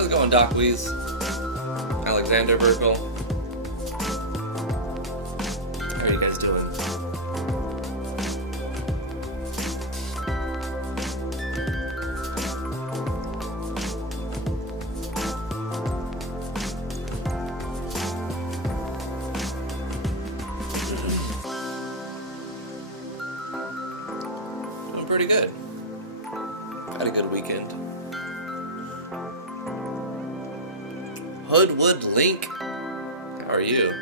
How's it going, Doc Weeze? Alexander Burkle. How are you guys doing? Doing pretty good. Had a good weekend. Hoodwood Link, how are you?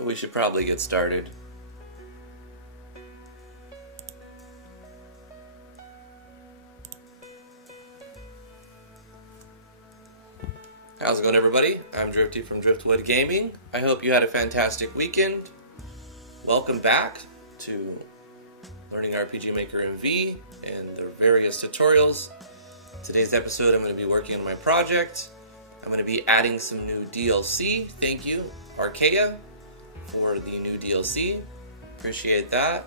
We should probably get started. How's it going, everybody? I'm Drifty from Driftwood Gaming. I hope you had a fantastic weekend. Welcome back to Learning RPG Maker MV and their various tutorials. Today's episode, I'm going to be working on my project. I'm going to be adding some new DLC. Thank you, R.A.M, for the new DLC. Appreciate that.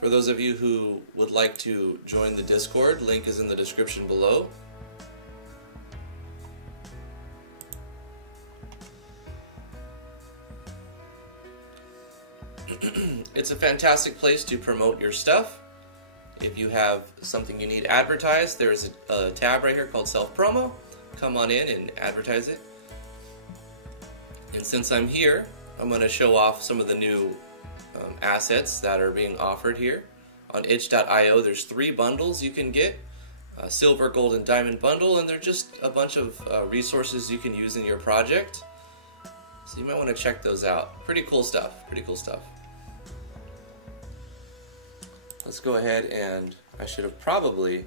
For those of you who would like to join the Discord, link is in the description below. It's a fantastic place to promote your stuff. If you have something you need advertised, there's a tab right here called Self Promo. Come on in and advertise it. And since I'm here, I'm going to show off some of the new assets that are being offered here. On itch.io, there's 3 bundles you can get. A silver, gold, and diamond bundle, and they're just a bunch of resources you can use in your project. So you might want to check those out. Pretty cool stuff, pretty cool stuff. Let's go ahead and, I should have probably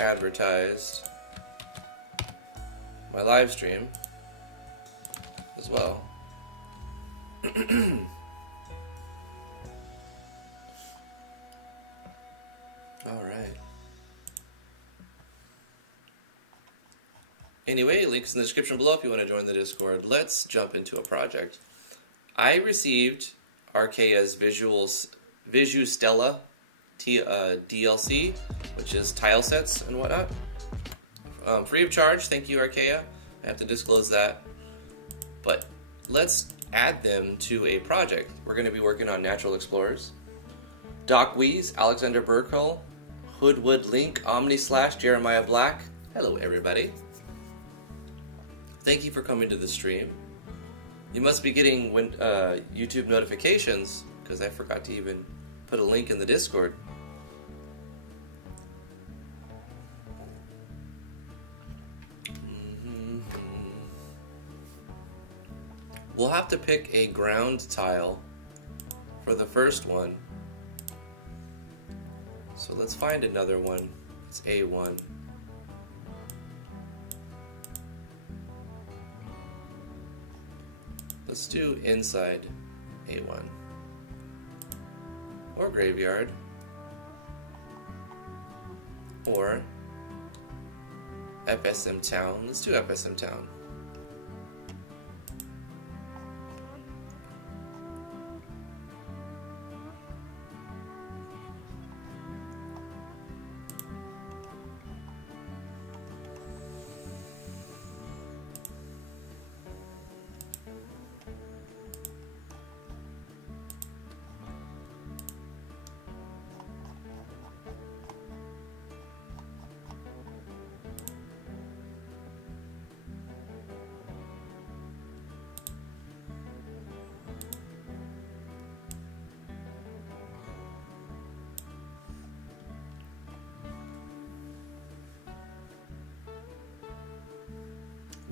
advertised my live stream as well. Alright. Anyway, links in the description below if you want to join the Discord. Let's jump into a project. I received R.A.'s Visu Stella DLC, which is tile sets and whatnot. Free of charge, thank you, R.A.. I have to disclose that. But let's add them to a project. We're going to be working on Natural Explorers. Doc Weeze, Alexander Burkle, Hoodwood Link, Omni Slash, Jeremiah Black. Hello, everybody. Thank you for coming to the stream. You must be getting YouTube notifications, because I forgot to even put a link in the Discord. We'll have to pick a ground tile for the first one. So let's find another one. It's A1. Let's do inside A1. Or graveyard. Or FSM Town. Let's do FSM Town.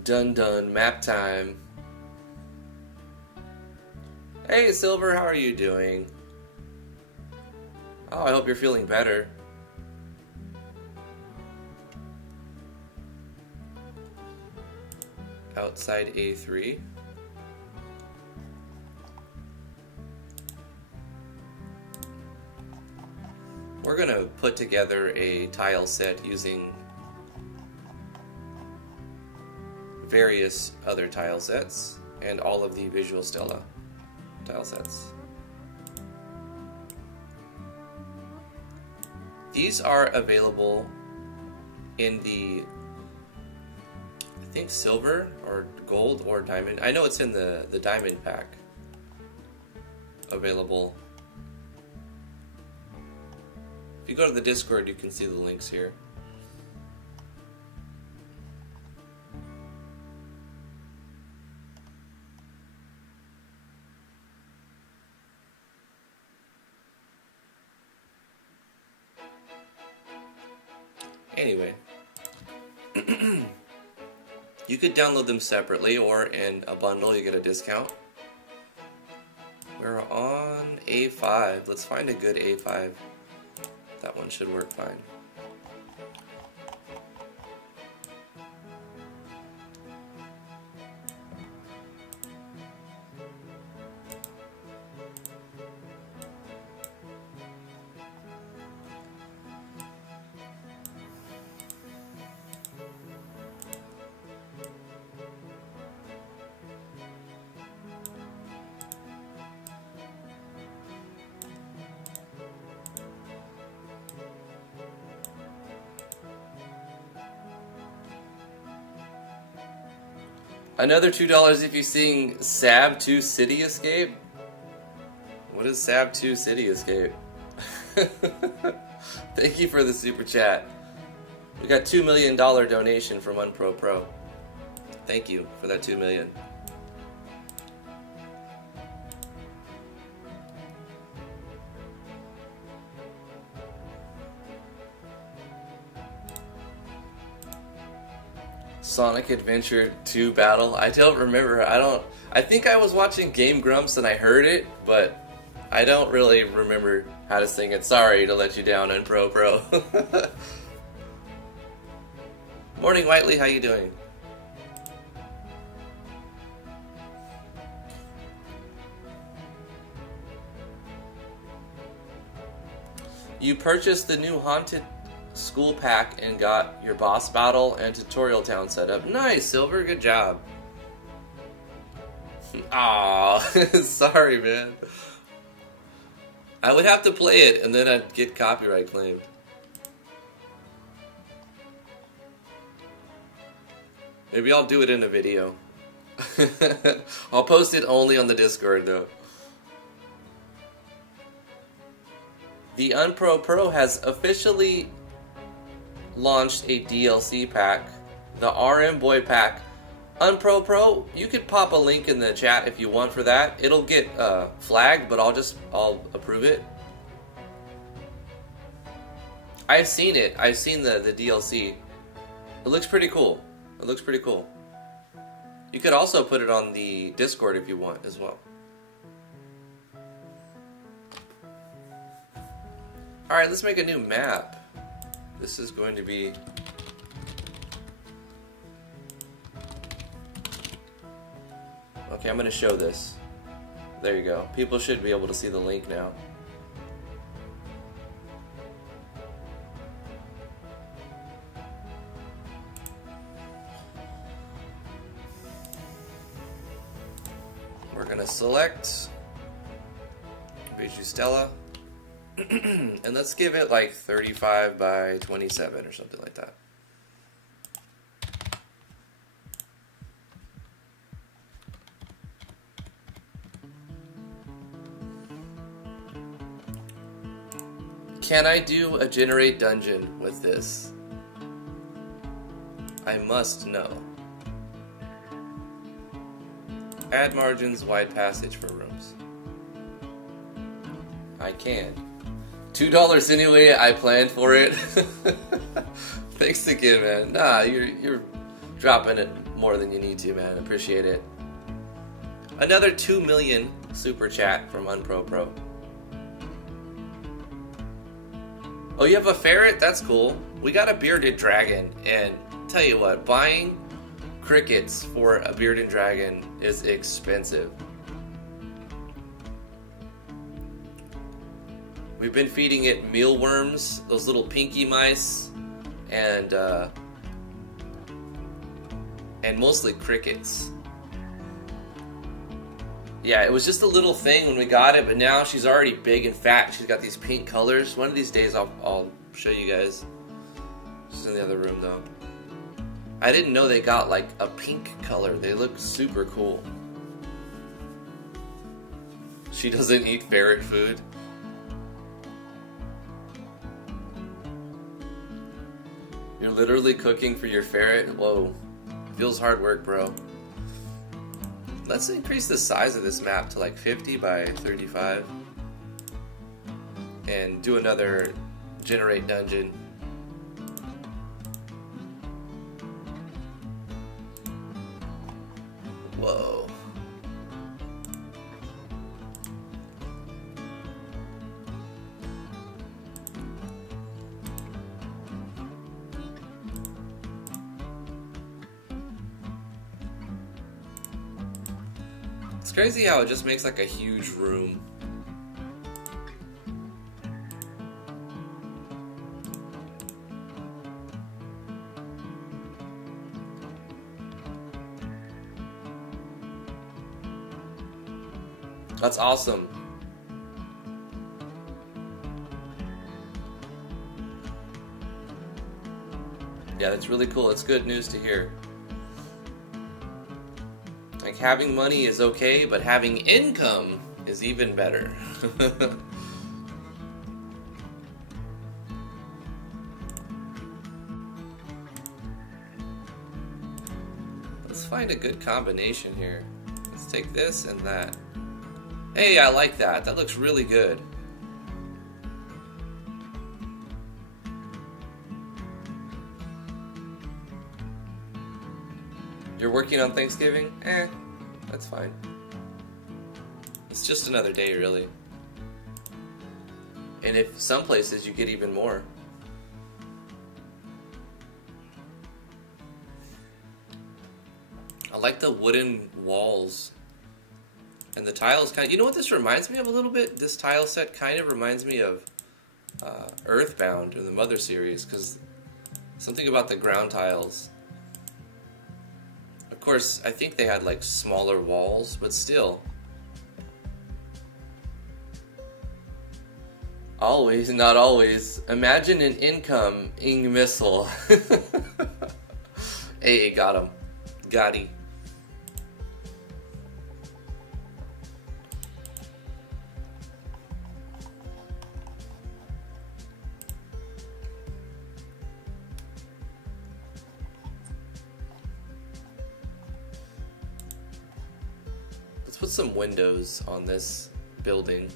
Done, map time. Hey Silver, how are you doing? Oh, I hope you're feeling better. Outside A3. We're gonna put together a tile set using various other tile sets and all of the Visual Stella tile sets. These are available in the, I think, silver or gold or diamond. I know it's in the diamond pack available. If you go to the Discord, you can see the links here. Anyway, you could download them separately or in a bundle, you get a discount. We're on A5. Let's find a good A5. That one should work fine. Another $2 if you sing Sab 2 City Escape? What is Sab 2 City Escape? Thank you for the super chat. We got $2 million donation from Unpro Pro. Thank you for that $2 million. Sonic Adventure 2 battle. I don't remember. I think I was watching Game Grumps and I heard it, but I don't really remember how to sing it. Sorry to let you down, Unpro Pro. Morning, Whiteley. How you doing? You purchased the new Haunted School pack and got your boss battle and tutorial town set up. Nice, Silver, good job. Aw, sorry, man. I would have to play it and then I'd get copyright claimed. Maybe I'll do it in a video. I'll post it only on the Discord though. The Unpro Pro has officially launched a DLC pack, the R.A.M. Boy Pack. Unpro Pro, you could pop a link in the chat if you want for that. It'll get flagged, but I'll approve it. I've seen it. I've seen the DLC. It looks pretty cool. It looks pretty cool. You could also put it on the Discord if you want as well. Alright, let's make a new map. This is going to be... Okay, I'm going to show this. There you go. People should be able to see the link now. We're going to select Visual Stella. And let's give it like 35 by 27 or something like that. Can I do a generate dungeon with this? I must know. Add margins, wide passage for rooms. I can. $2 anyway, I planned for it. Thanks again, man. Nah, you're dropping it more than you need to, man. Appreciate it. Another 2 million super chat from Unpro Pro. Oh, you have a ferret? That's cool. We got a bearded dragon, and tell you what, buying crickets for a bearded dragon is expensive. We've been feeding it mealworms, those little pinky mice, and mostly crickets. Yeah, it was just a little thing when we got it, but now she's already big and fat. She's got these pink colors. One of these days I'll show you guys. She's in the other room though. I didn't know they got like a pink color. They look super cool. She doesn't eat ferret food. You're literally cooking for your ferret? Whoa. Feels hard work, bro. Let's increase the size of this map to like 50 by 35. And do another generate dungeon. Whoa. It's crazy how it just makes like a huge room. That's awesome. Yeah, that's really cool. It's good news to hear. Like, having money is okay, but having income is even better. Let's find a good combination here. Let's take this and that. Hey, I like that. That looks really good. You're working on Thanksgiving? That's fine. It's just another day, really. And if some places you get even more. I like the wooden walls. And the tiles kind of, you know what this reminds me of a little bit? This tile set kind of reminds me of Earthbound in the Mother series, because something about the ground tiles. Of course, I think they had like smaller walls, but still. Always, not always. Imagine an incoming missile. Hey, got him. Got he. Put some windows on this building.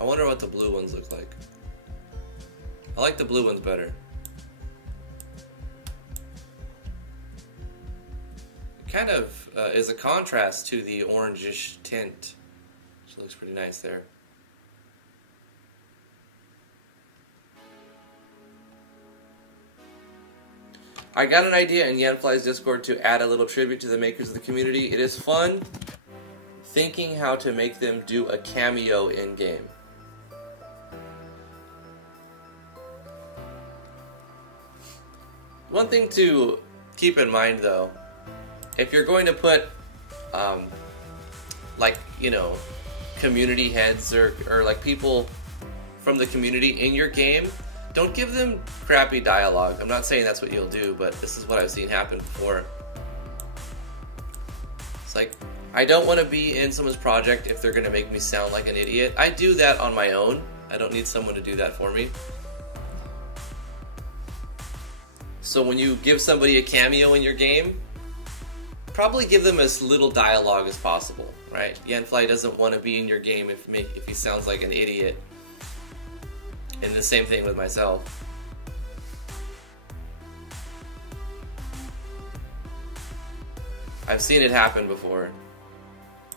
I wonder what the blue ones look like. I like the blue ones better. Kind of is a contrast to the orangish tint. Which looks pretty nice there. I got an idea in Yanfly's Discord to add a little tribute to the makers of the community. It is fun thinking how to make them do a cameo in-game. One thing to keep in mind though, if you're going to put, like, you know, community heads or like people from the community in your game, don't give them crappy dialogue. I'm not saying that's what you'll do, but this is what I've seen happen before. It's like, I don't want to be in someone's project if they're going to make me sound like an idiot. I do that on my own. I don't need someone to do that for me. So when you give somebody a cameo in your game, probably give them as little dialogue as possible, right? Yanfly doesn't want to be in your game if he sounds like an idiot. And the same thing with myself. I've seen it happen before.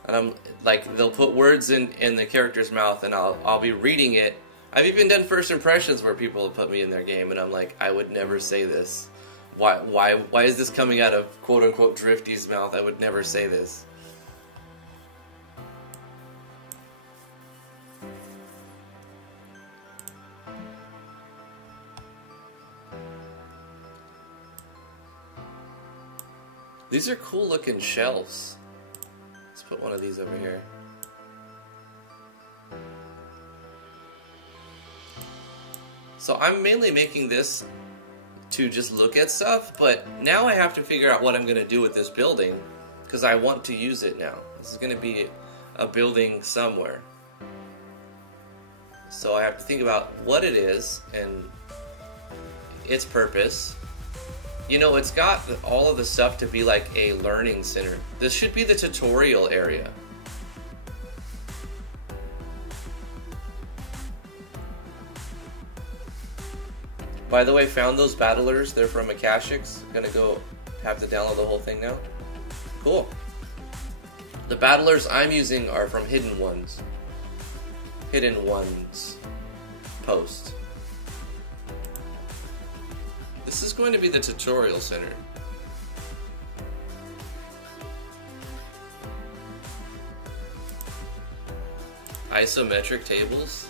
And I'm like, they'll put words in the character's mouth and I'll be reading it. I've even done first impressions where people have put me in their game and I'm like, I would never say this. Why is this coming out of quote unquote Drifty's mouth? I would never say this. These are cool looking shelves. Let's put one of these over here. So I'm mainly making this to just look at stuff, but now I have to figure out what I'm going to do with this building because I want to use it now. This is going to be a building somewhere. So I have to think about what it is and its purpose. You know, it's got all of the stuff to be like a learning center. This should be the tutorial area. By the way, found those battlers. They're from Akashics. Gonna go have to download the whole thing now. Cool. The battlers I'm using are from Hidden Ones. Hidden Ones post. This is going to be the tutorial center. Isometric tables.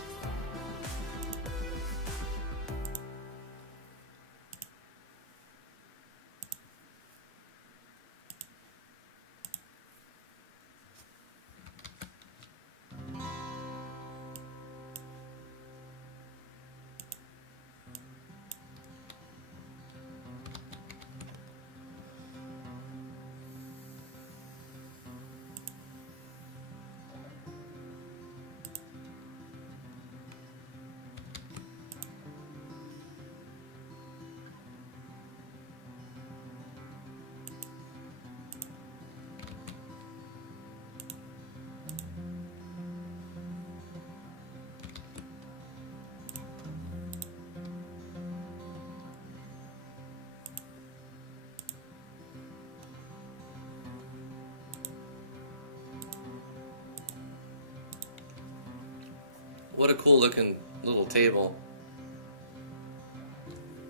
What a cool looking little table.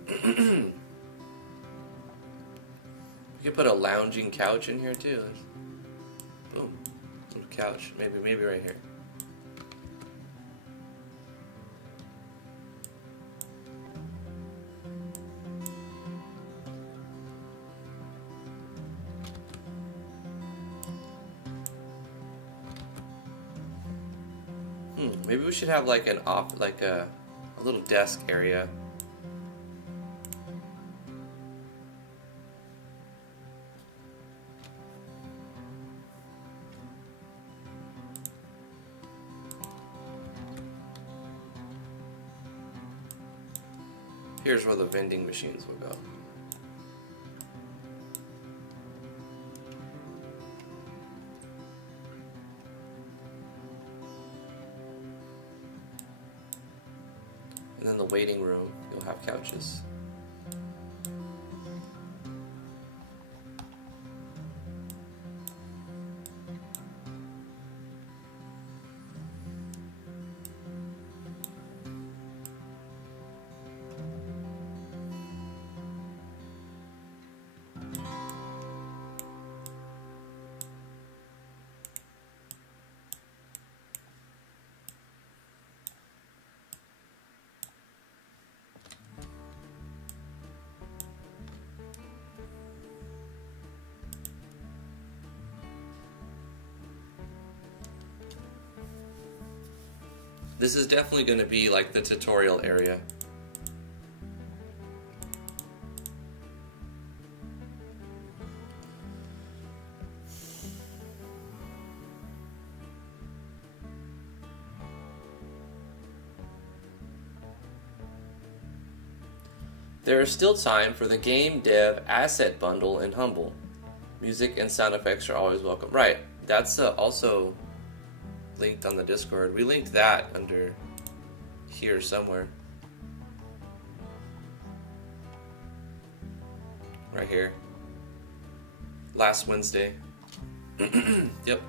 You could put a lounging couch in here too. Boom. Little couch. Maybe right here. Maybe we should have like a little desk area. Here's where the vending machines will go. And then the waiting room, you'll have couches. This is definitely going to be like the tutorial area. There is still time for the game dev asset bundle in Humble. Music and sound effects are always welcome. Right, that's also linked on the Discord. We linked that under here somewhere. right here. Last Wednesday. Yep.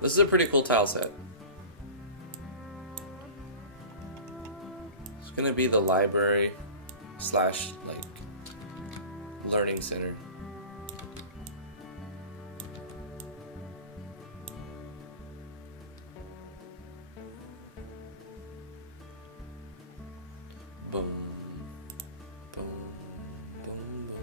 This is a pretty cool tile set. It's gonna be the library slash like learning center. Boom, boom, boom, boom.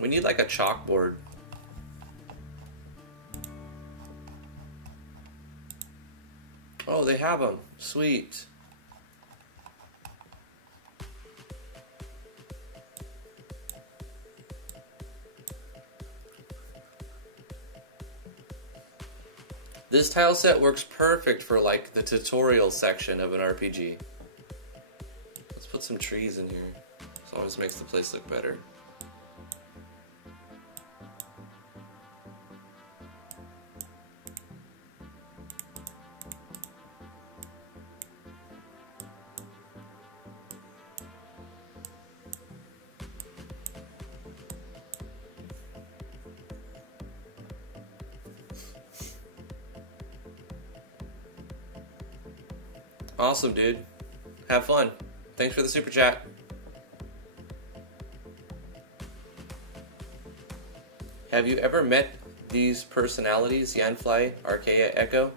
We need like a chalkboard. Oh, they have them. Sweet. This tile set works perfect for like the tutorial section of an RPG. Let's put some trees in here. This always makes the place look better. Awesome, dude. Have fun. Thanks for the super chat. Have you ever met these personalities, Yanfly, Archaea, Echo?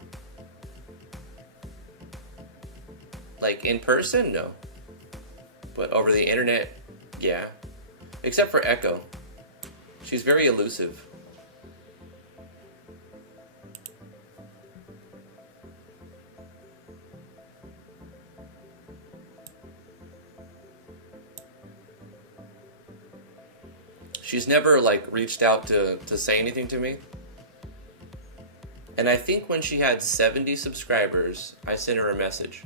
Like in person? No. But over the internet, yeah. Except for Echo. She's very elusive. She's never, like, reached out to say anything to me. And I think when she had 70 subscribers, I sent her a message.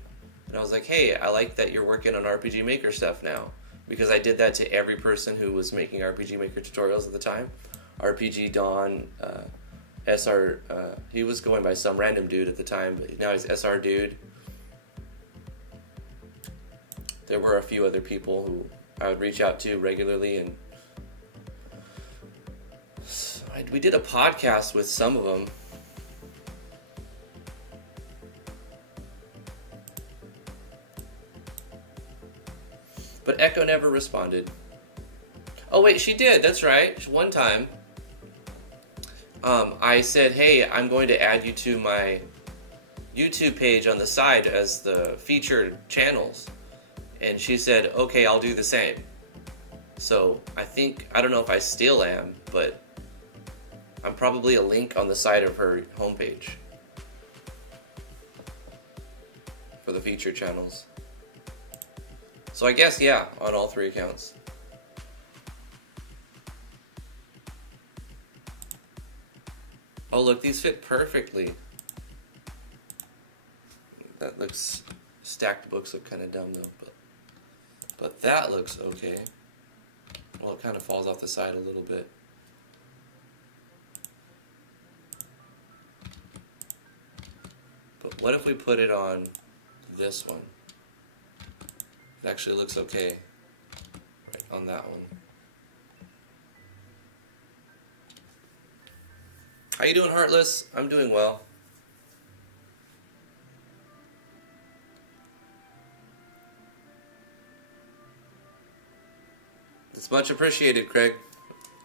And I was like, hey, I like that you're working on RPG Maker stuff now. Because I did that to every person who was making RPG Maker tutorials at the time. RPG Don, SR, he was going by some random dude at the time, but now he's SR Dude. There were a few other people who I would reach out to regularly, and we did a podcast with some of them. But Echo never responded. Oh wait, she did, that's right. One time, I said, hey, I'm going to add you to my YouTube page on the side as the featured channels. And she said, okay, I'll do the same. So I don't know if I still am, but I'm probably a link on the side of her homepage for the featured channels. So I guess, yeah, on all 3 accounts. Oh, look, these fit perfectly. That looks... Stacked books look kind of dumb, though. But that looks okay. Well, it kind of falls off the side a little bit. What if we put it on this one? It actually looks okay. Right on that one. How you doing, Heartless? I'm doing well. It's much appreciated, Craig.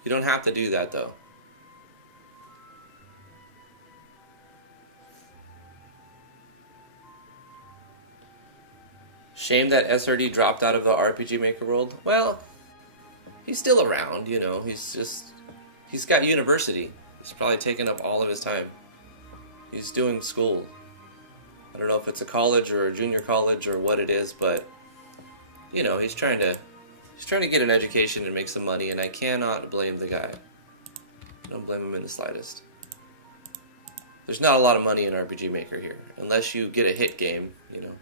You don't have to do that, though. Shame that SRD dropped out of the RPG Maker world. Well, he's still around, you know. He's got university. He's probably taken up all of his time. He's doing school. I don't know if it's a college or a junior college or what it is, but, you know, he's trying to get an education and make some money, and I cannot blame the guy. I don't blame him in the slightest. There's not a lot of money in RPG Maker here, unless you get a hit game, you know.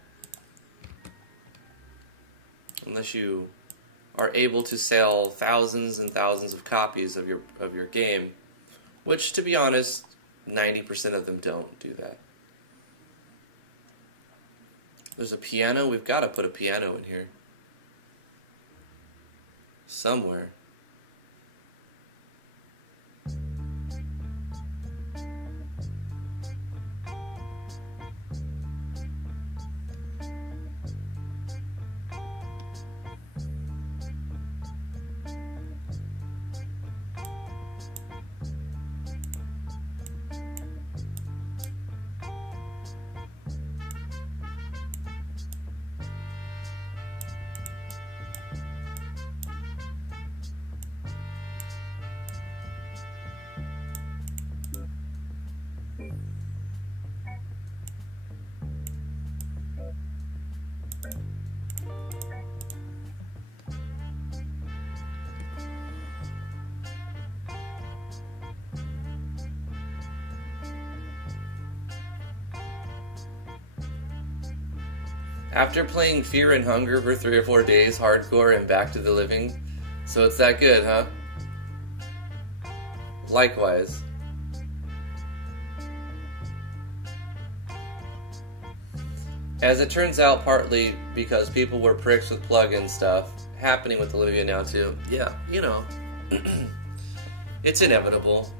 Unless you are able to sell thousands and thousands of copies of your game, which, to be honest, 90% of them don't do that. There's a piano. We've got to put a piano in here. Somewhere. After playing Fear and Hunger for 3 or 4 days, hardcore, and Back to the Living, so it's that good, huh? Likewise. As it turns out, partly because people were pricks with plug-in stuff, happening with Olivia now too. Yeah, you know, it's inevitable.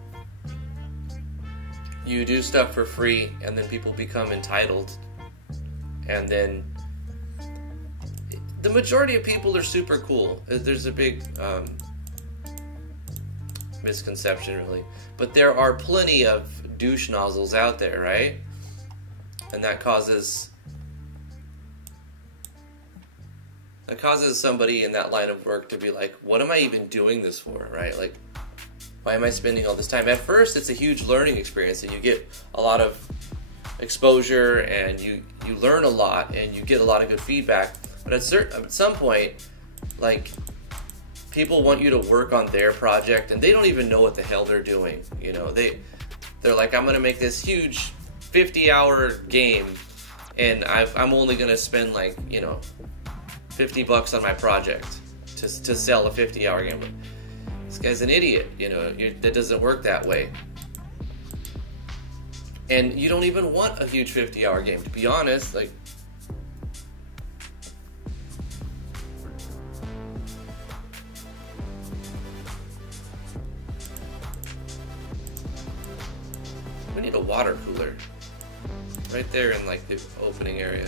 You do stuff for free, and then people become entitled, and then the majority of people are super cool. There's a big misconception, really. But there are plenty of douche nozzles out there, right? And that causes somebody in that line of work to be like, what am I even doing this for, right? Like, why am I spending all this time? At first, it's a huge learning experience, and you get a lot of exposure, and you learn a lot, and you get a lot of good feedback. But at some point, like, people want you to work on their project, and they don't even know what the hell they're doing. You know, they're like, I'm gonna make this huge 50-hour game, and I'm only gonna spend, like, you know, $50 on my project to sell a 50-hour game. But this guy's an idiot. You know, that doesn't work that way. And you don't even want a huge 50-hour game, to be honest. Like, we need a water cooler right there in, like, the opening area.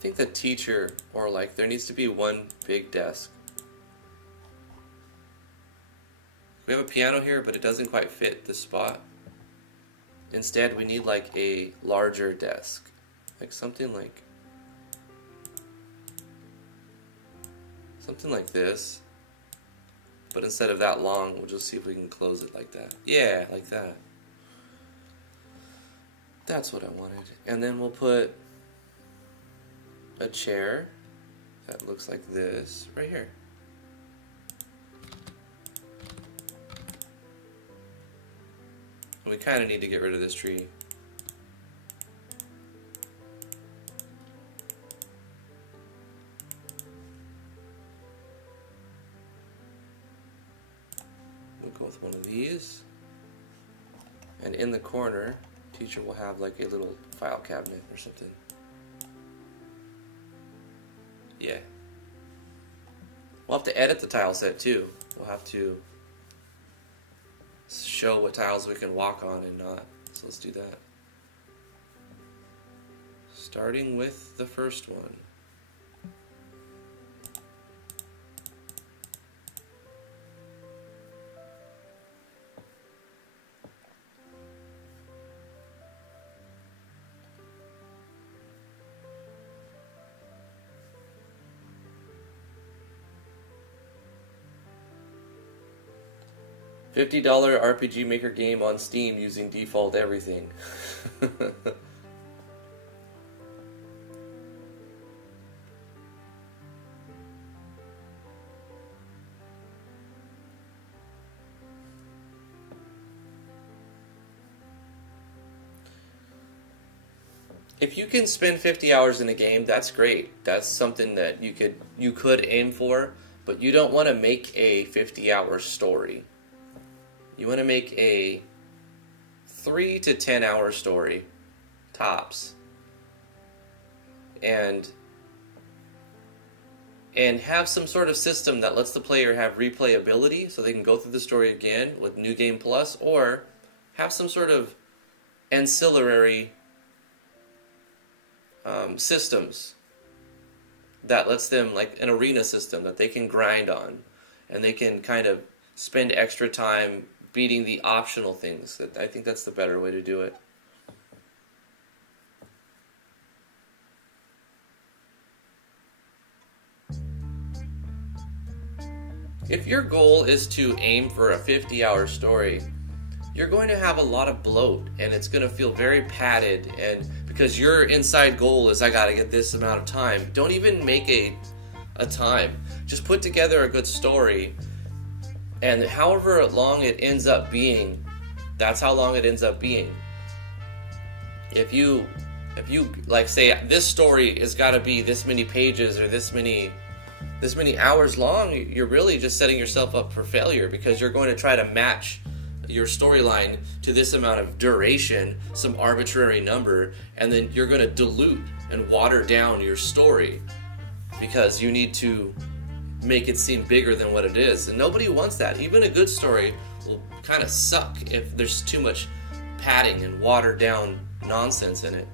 think the teacher, or like there needs to be one big desk. We have a piano here, but it doesn't quite fit this spot. Instead, we need like a larger desk. Like something like this. But instead of that long, we'll just see if we can close it like that. Yeah, like that. That's what I wanted. And then we'll put a chair that looks like this right here. We kind of need to get rid of this tree. We'll go with one of these. And in the corner, teacher will have like a little file cabinet or something. Yeah. We'll have to edit the tile set too. We'll have to show what tiles we can walk on and not. So let's do that. Starting with the first one. $50 RPG Maker game on Steam using default everything. If you can spend 50 hours in a game, that's great. That's something that you could aim for, but you don't want to make a 50-hour story. You want to make a 3 to 10 hour story, tops, and have some sort of system that lets the player have replayability so they can go through the story again with New Game Plus, or have some sort of ancillary systems that lets them, like an arena system that they can grind on, and they can kind of spend extra time beating the optional things. I think that's the better way to do it. If your goal is to aim for a 50-hour story, you're going to have a lot of bloat, and it's going to feel very padded, and because your inside goal is I got to get this amount of time. Don't even make a time. Just put together a good story, and however long it ends up being, that's how long it ends up being. If you like say this story has got to be this many pages or this many hours long, you're really just setting yourself up for failure, because you're going to try to match your storyline to this amount of duration, some arbitrary number, and then you're going to dilute and water down your story because you need to make it seem bigger than what it is. And nobody wants that. Even a good story will kind of suck if there's too much padding and watered down nonsense in it.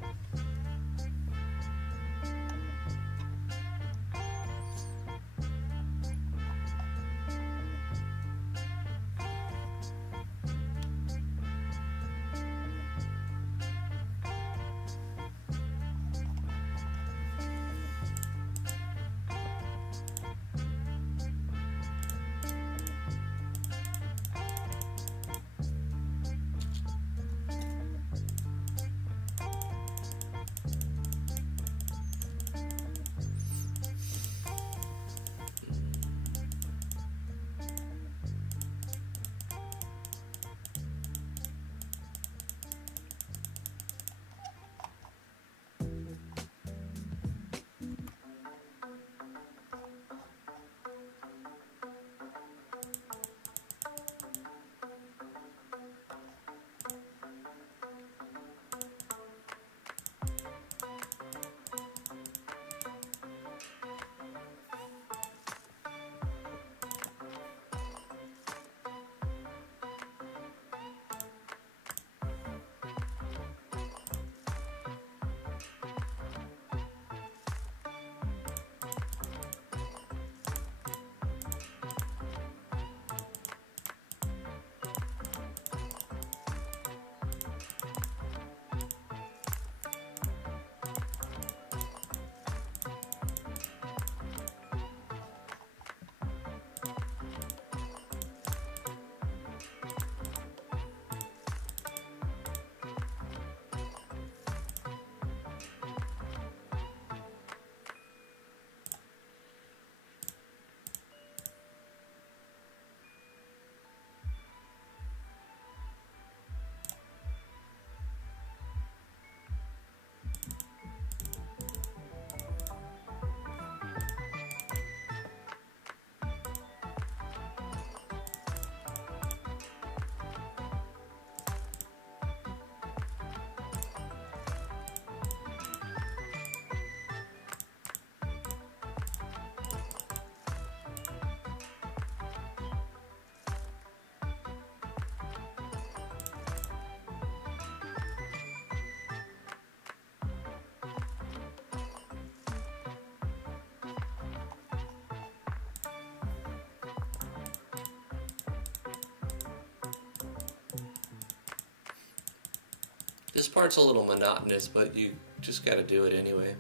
This part's a little monotonous, but you just gotta do it anyway.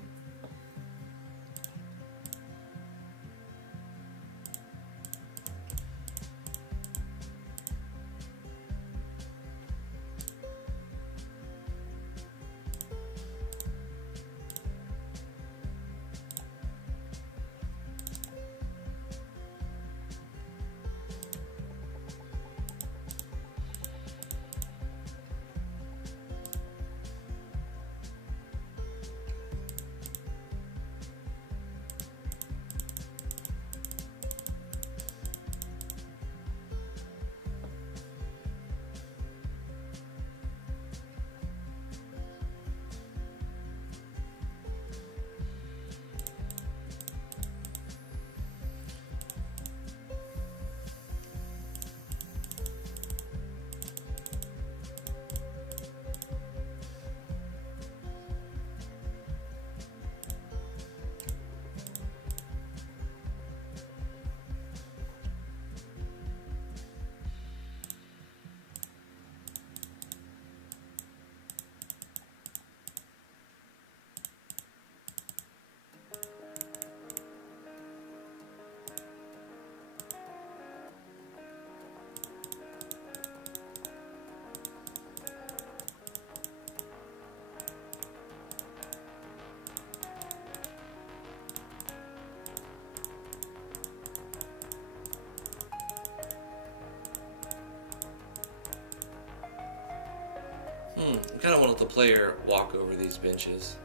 I kind of want to let the player walk over these benches.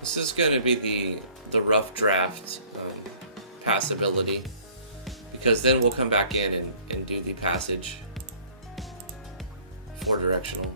This is going to be the rough draft passability, because then we'll come back in and do the passage 4-directional.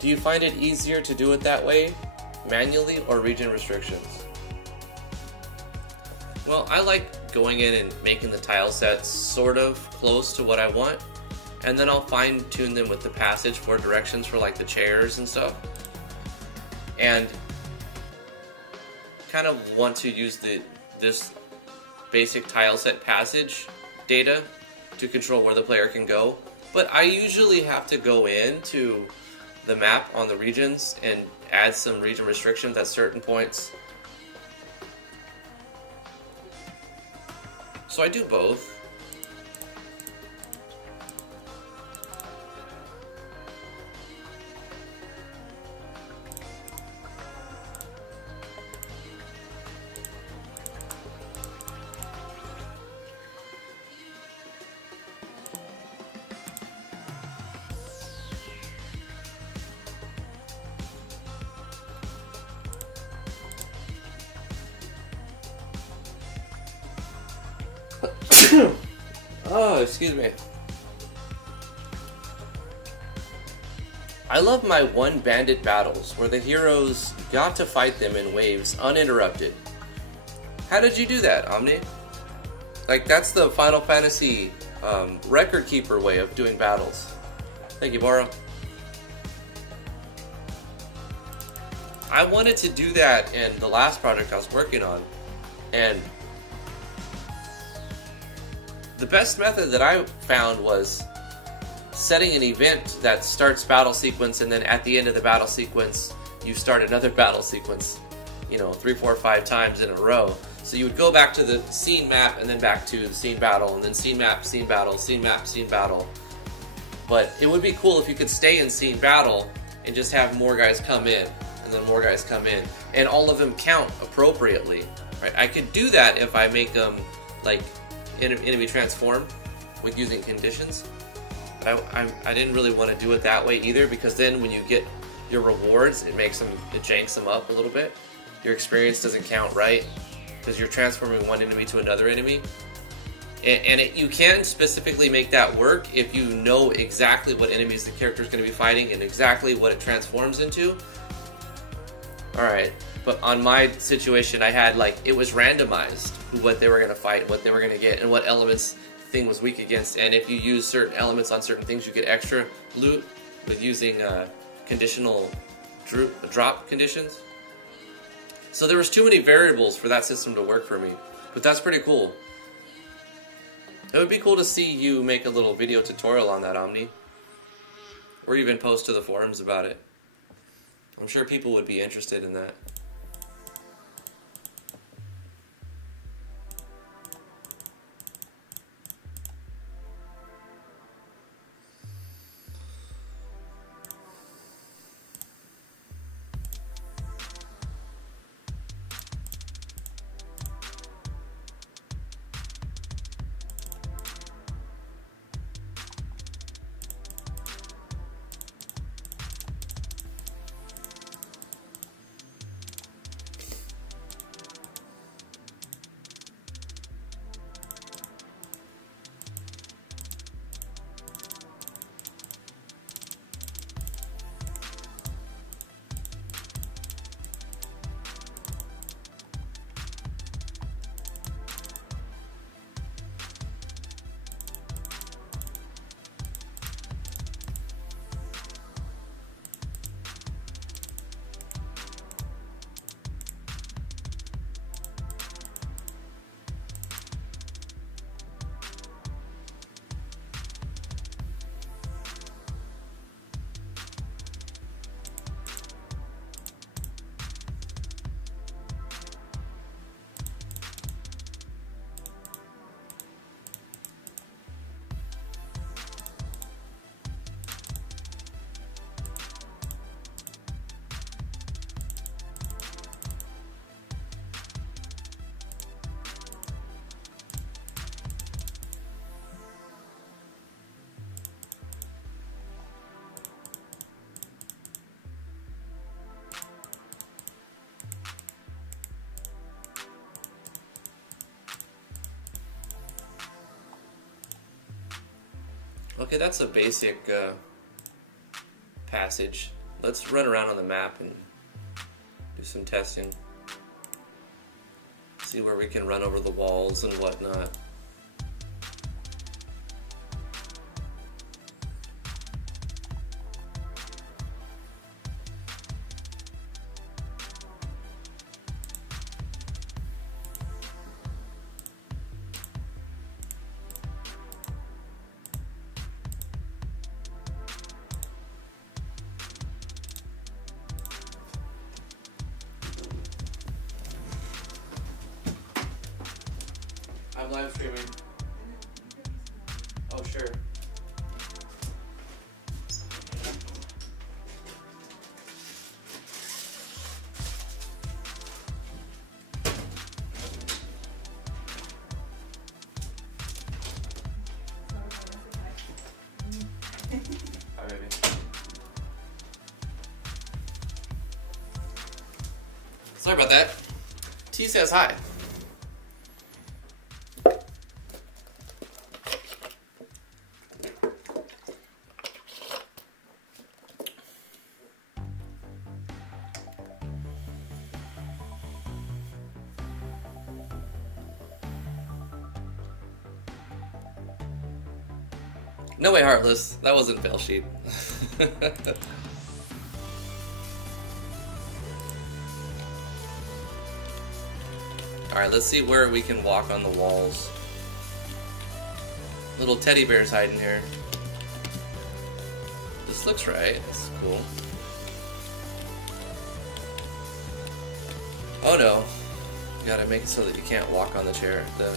Do you find it easier to do it that way, manually or region restrictions? Well, I like going in and making the tile sets sort of close to what I want, and then I'll fine tune them with the passage for directions for like the chairs and stuff. And kind of want to use this basic tile set passage data to control where the player can go. But I usually have to go into the map on the regions and add some region restrictions at certain points. So I do both. Oh, excuse me. I love my one bandit battles where the heroes got to fight them in waves uninterrupted. How did you do that, Omni? Like, that's the Final Fantasy record keeper way of doing battles. Thank you, Boro. I wanted to do that in the last project I was working on, and the best method that I found was setting an event that starts battle sequence, and then at the end of the battle sequence, you start another battle sequence, you know, 3, 4, 5 times in a row. So you would go back to the scene map, and then back to the scene battle, and then scene map, scene battle, scene map, scene battle. But it would be cool if you could stay in scene battle and just have more guys come in, and then more guys come in, and all of them count appropriately. Right? I could do that if I make them like enemy transform with using conditions. But I didn't really want to do it that way either, because then when you get your rewards, it janks them up a little bit. Your experience doesn't count right, because you're transforming one enemy to another enemy. And you can specifically make that work if you know exactly what enemies the character is going to be fighting and exactly what it transforms into. Alright, but on my situation, I had, like, it was randomized what they were going to fight, what they were going to get, and what elements thing was weak against. And if you use certain elements on certain things, you get extra loot with using conditional drop conditions. So there was too many variables for that system to work for me, but that's pretty cool. It would be cool to see you make a little video tutorial on that, Omni, or even post to the forums about it. I'm sure people would be interested in that. Okay, that's a basic passage. Let's run around on the map and do some testing. See where we can run over the walls and whatnot. I'm live streaming. Oh, sure. Hi, baby. Sorry about that. T says hi. No way, Heartless. That wasn't fail sheet. Alright, let's see where we can walk on the walls. Little teddy bears hiding here. This looks right. This is cool. Oh no. You gotta make it so that you can't walk on the chair, the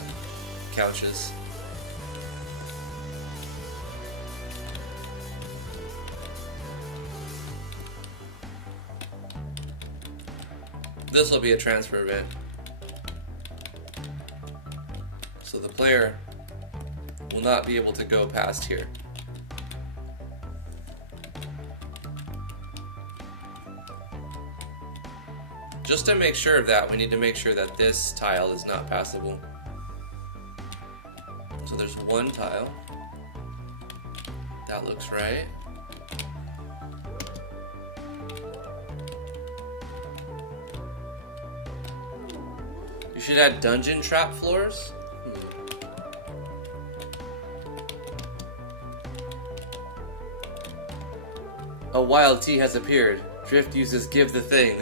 couches. This will be a transfer event. So the player will not be able to go past here. Just to make sure of that, we need to make sure that this tile is not passable. So there's one tile. That looks right. You should add dungeon trap floors. A wild tea has appeared. Drift uses give the thing.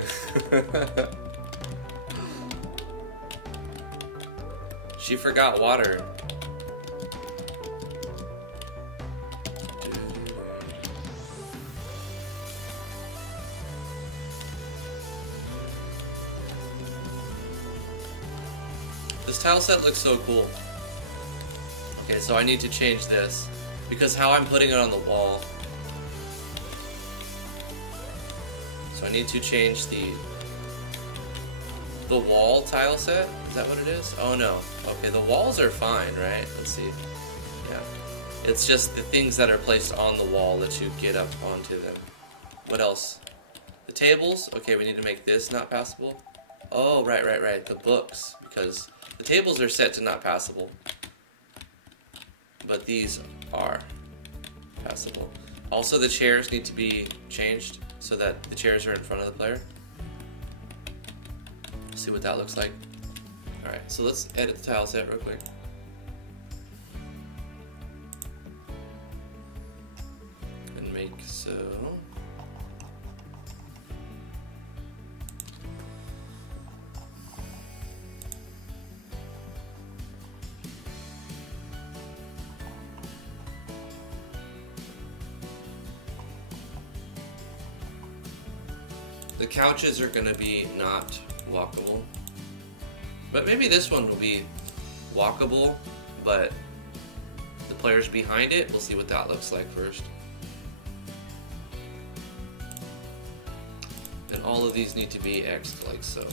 She forgot water. This tile set looks so cool. Okay, so I need to change this because how I'm putting it on the wall. So I need to change the wall tile set. Is that what it is? Oh no. Okay, the walls are fine, right? Let's see. Yeah. It's just the things that are placed on the wall that you get up onto them. What else? The tables. Okay, we need to make this not passable. Oh, right. The books. Because the tables are set to not passable. But these are passable. Also, the chairs need to be changed so that the chairs are in front of the player. See what that looks like. Alright, so let's edit the tile set real quick. And make so. The couches are going to be not walkable, but maybe this one will be walkable, but the players behind it, we'll see what that looks like first. And all of these need to be X'd like so.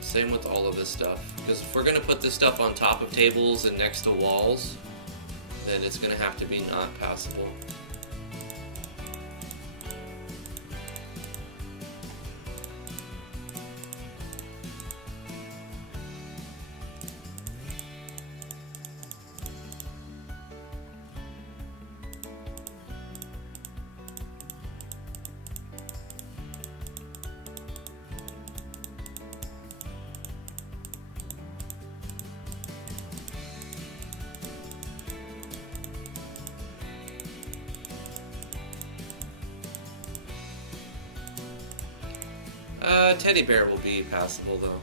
Same with all of this stuff. Because if we're going to put this stuff on top of tables and next to walls, then it's going to have to be not passable. Teddy bear will be passable though.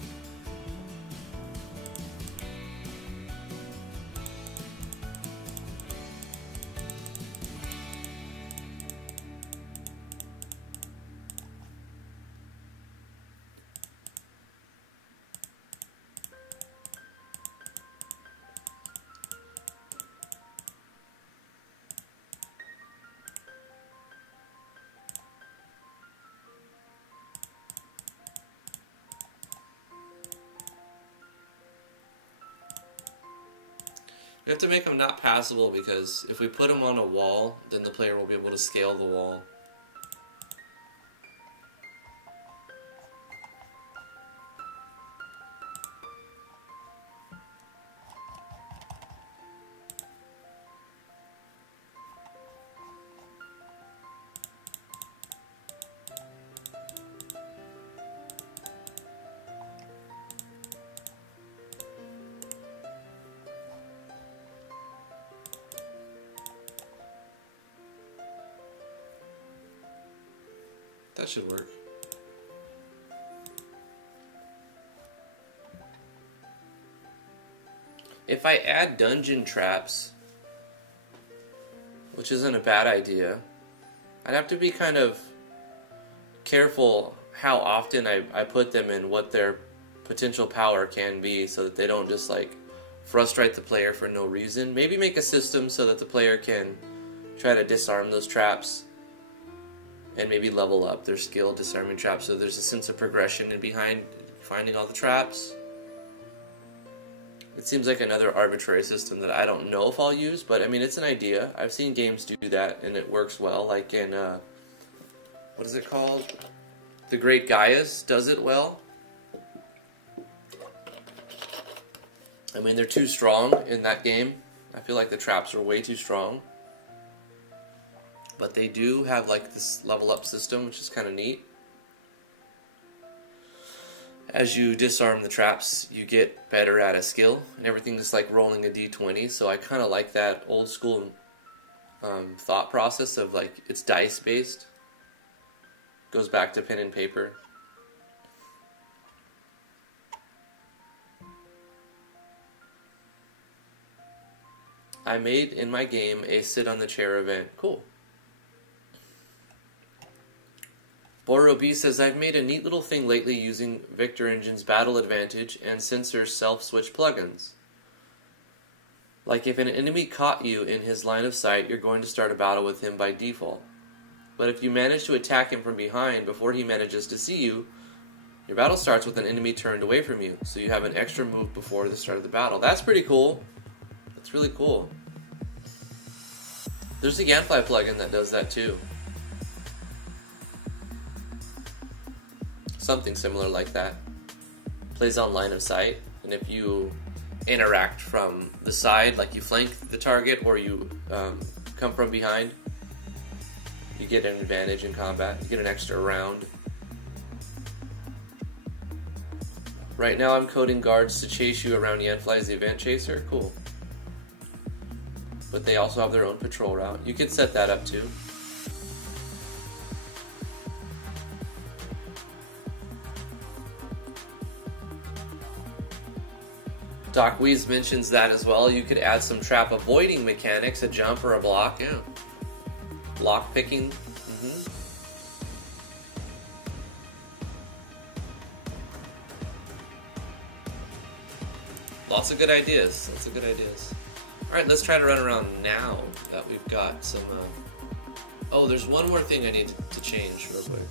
We have to make them not passable because if we put them on a wall, then the player will be able to scale the wall. That should work. If I add dungeon traps, which isn't a bad idea, I'd have to be kind of careful how often I put them and what their potential power can be so that they don't just like frustrate the player for no reason. Maybe make a system so that the player can try to disarm those traps and maybe level up their skill disarming traps so there's a sense of progression in behind finding all the traps. It seems like another arbitrary system that I don't know if I'll use, but I mean, it's an idea. I've seen games do that and it works well, like in, what is it called? The Great Gaia's does it well. I mean, they're too strong in that game. I feel like the traps are way too strong. But they do have like this level up system, which is kind of neat. As you disarm the traps, you get better at a skill, and everything is like rolling a d20, so I kind of like that old school thought process of like, it's dice based. Goes back to pen and paper. I made in my game a sit on the chair event. Cool. Boro B says, I've made a neat little thing lately using Victor Engine's Battle Advantage and Sensor's self-switch plugins. Like if an enemy caught you in his line of sight, you're going to start a battle with him by default. But if you manage to attack him from behind before he manages to see you, your battle starts with an enemy turned away from you, so you have an extra move before the start of the battle. That's pretty cool. That's really cool. There's a Ganfly plugin that does that too. Something similar like that. Plays on line of sight, and if you interact from the side, like you flank the target or you come from behind, you get an advantage in combat. You get an extra round. Right now I'm coding guards to chase you around Yanfly's the event chaser. Cool. But they also have their own patrol route. You could set that up too. Doc Weeze mentions that as well. You could add some trap avoiding mechanics, a jump or a block. Yeah. Block picking. Lots of good ideas. Lots of good ideas. Alright, let's try to run around now that we've got some... Oh, there's one more thing I need to change real quick.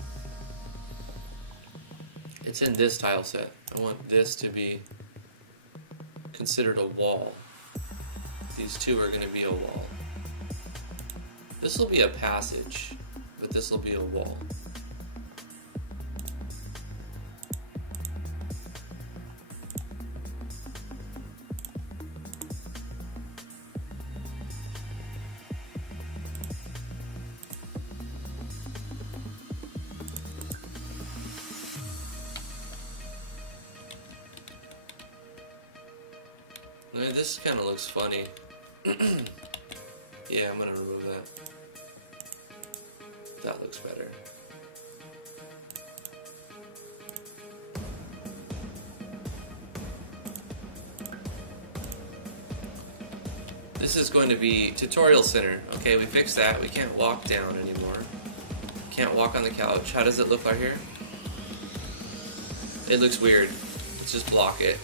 It's in this tile set. I want this to be considered a wall. These two are going to be a wall. This will be a passage, but this will be a wall. This kind of looks funny. Yeah, I'm gonna remove that. That looks better. This is going to be tutorial center. Okay, we fixed that. We can't walk down anymore. Can't walk on the couch. How does it look like here? It looks weird. Let's just block it.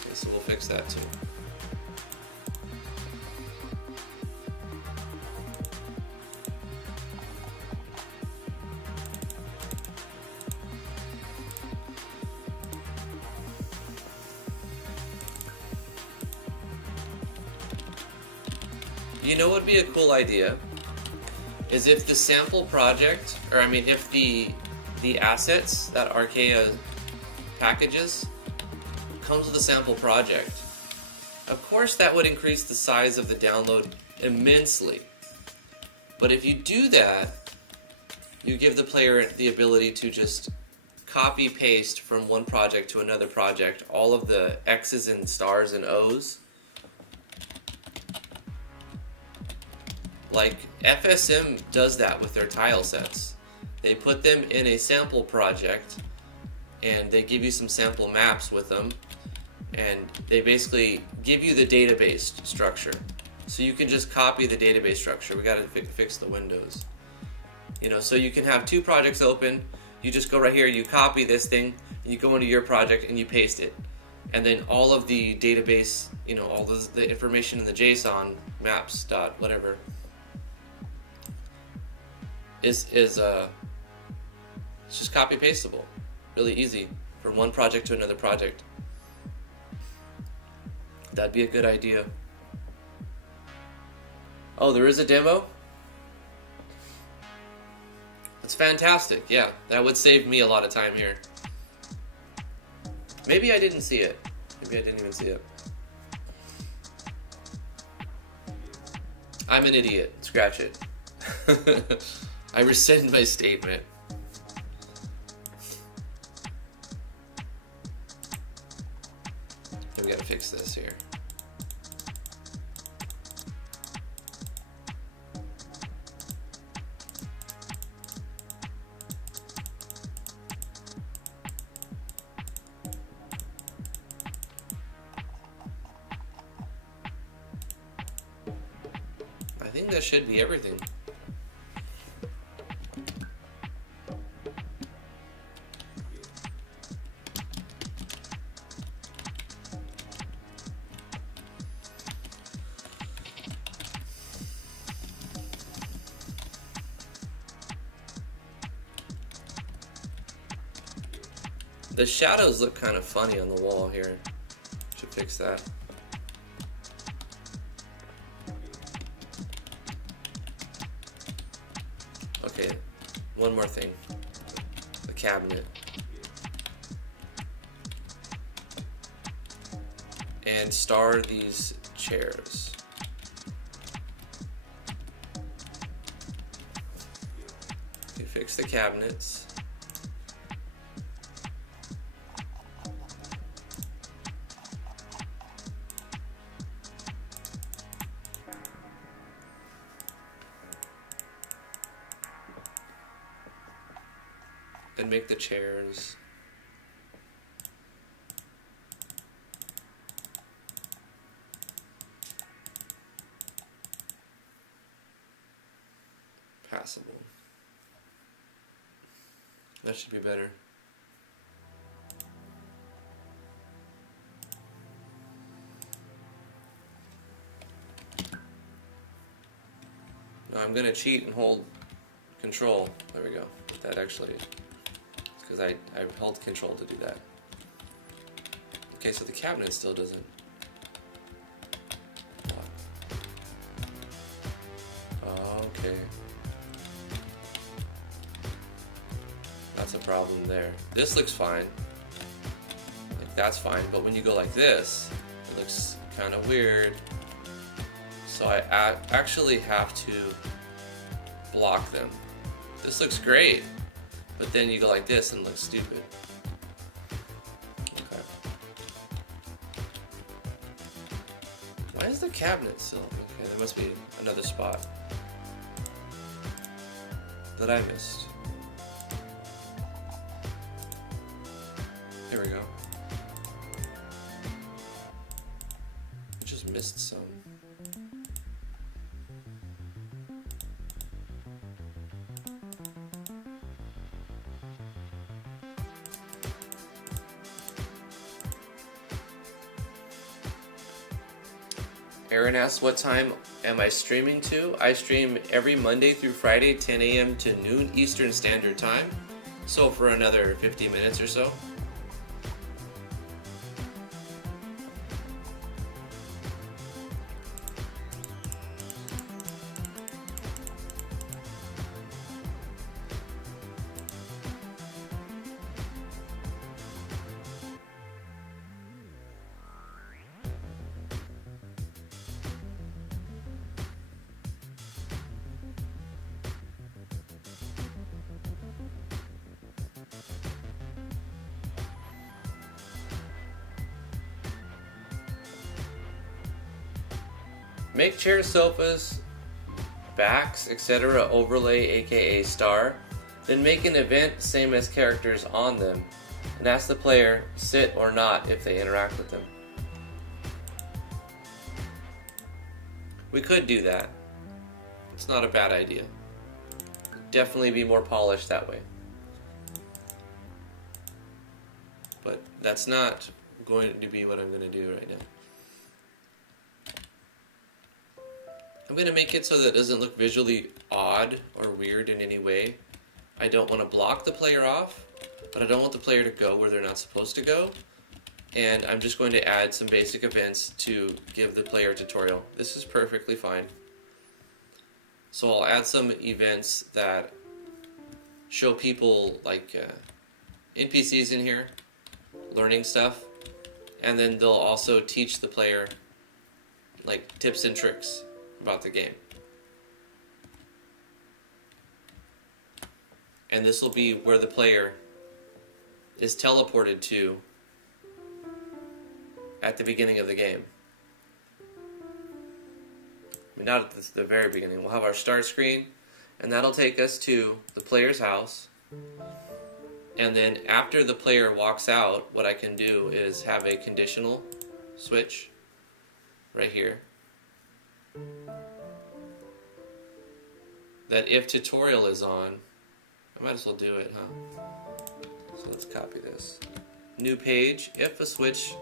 Okay, so we'll fix that too. You know what would be a cool idea? Is if the sample project, or I mean if the assets that Archaea packages comes with a sample project. Of course that would increase the size of the download immensely. But if you do that, you give the player the ability to just copy paste from one project to another project all of the X's and stars and O's. Like, FSM does that with their tile sets. They put them in a sample project, and they give you some sample maps with them, and they basically give you the database structure. So you can just copy the database structure. We got to fix the windows. You know, so you can have two projects open. You just go right here, you copy this thing, and you go into your project and you paste it. And then all of the database, you know, all the information in the JSON maps dot whatever is it's just copy pasteable. Really easy from one project to another project. That'd be a good idea. Oh, there is a demo? That's fantastic. Yeah, that would save me a lot of time here. Maybe I didn't see it. Maybe I didn't even see it. I'm an idiot. Scratch it. I rescind my statement. We gotta fix this here. I think that should be everything. The shadows look kind of funny on the wall here. Should fix that. Okay, one more thing. The cabinet. And star these chairs. Okay, fix the cabinets. And make the chairs. Passable. That should be better. Now I'm gonna cheat and hold control. There we go. That actually, because I held control to do that. Okay, so the cabinet still doesn't. Okay. That's a problem there. This looks fine. Like, that's fine, but when you go like this, it looks kind of weird. So I actually have to block them. This looks great, but then you go like this and it looks stupid. Okay. Why is the cabinet still? Okay, there must be another spot that I missed. Here we go. I just missed some. Aaron asks, what time am I streaming to? I stream every Monday through Friday, 10 a.m. to noon Eastern Standard Time. So for another 50 minutes or so. Make chairs, sofas, backs, etc. overlay, aka star. Then make an event same as characters on them, and ask the player sit or not if they interact with them. We could do that. It's not a bad idea. Definitely be more polished that way. But that's not going to be what I'm going to do right now. I'm going to make it so that it doesn't look visually odd or weird in any way. I don't want to block the player off, but I don't want the player to go where they're not supposed to go. And I'm just going to add some basic events to give the player a tutorial. This is perfectly fine. So I'll add some events that show people like NPCs in here learning stuff, and then they'll also teach the player like tips and tricks about the game. And this will be where the player is teleported to at the beginning of the game. I mean, not at the very beginning. We'll have our start screen, and that'll take us to the player's house. And then after the player walks out, what I can do is have a conditional switch right here. That if tutorial is on, I might as well do it, huh? So let's copy this. New page, if a switch,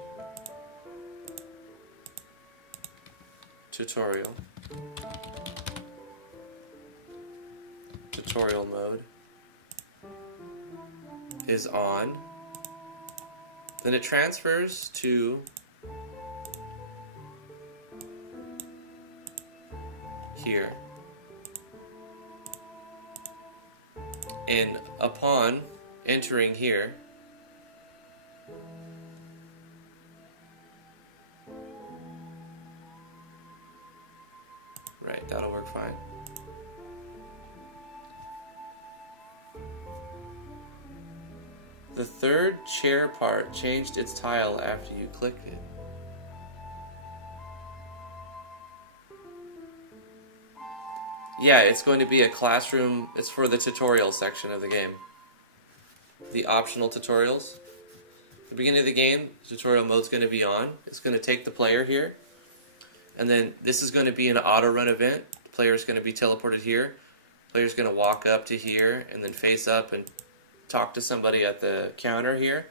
tutorial mode is on, then it transfers to here. And upon entering here, right, that'll work fine. The third chair part changed its tile after you clicked it. Yeah, it's going to be a classroom. It's for the tutorial section of the game. The optional tutorials. At the beginning of the game, tutorial mode's going to be on. It's going to take the player here. And then this is going to be an auto run event. The player is going to be teleported here. The player is going to walk up to here and then face up and talk to somebody at the counter here.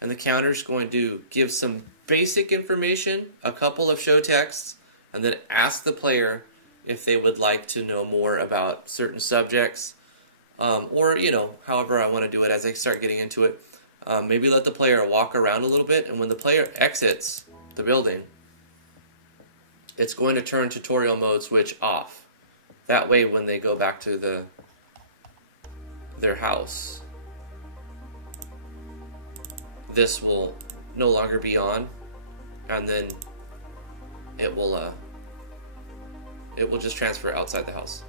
And the counter is going to give some basic information, a couple of show texts, and then ask the player if they would like to know more about certain subjects, or, you know, however I want to do it as I start getting into it. Maybe let the player walk around a little bit, and when the player exits the building, it's going to turn tutorial mode switch off. That way, when they go back to their house, this will no longer be on, and then it will just transfer outside the house.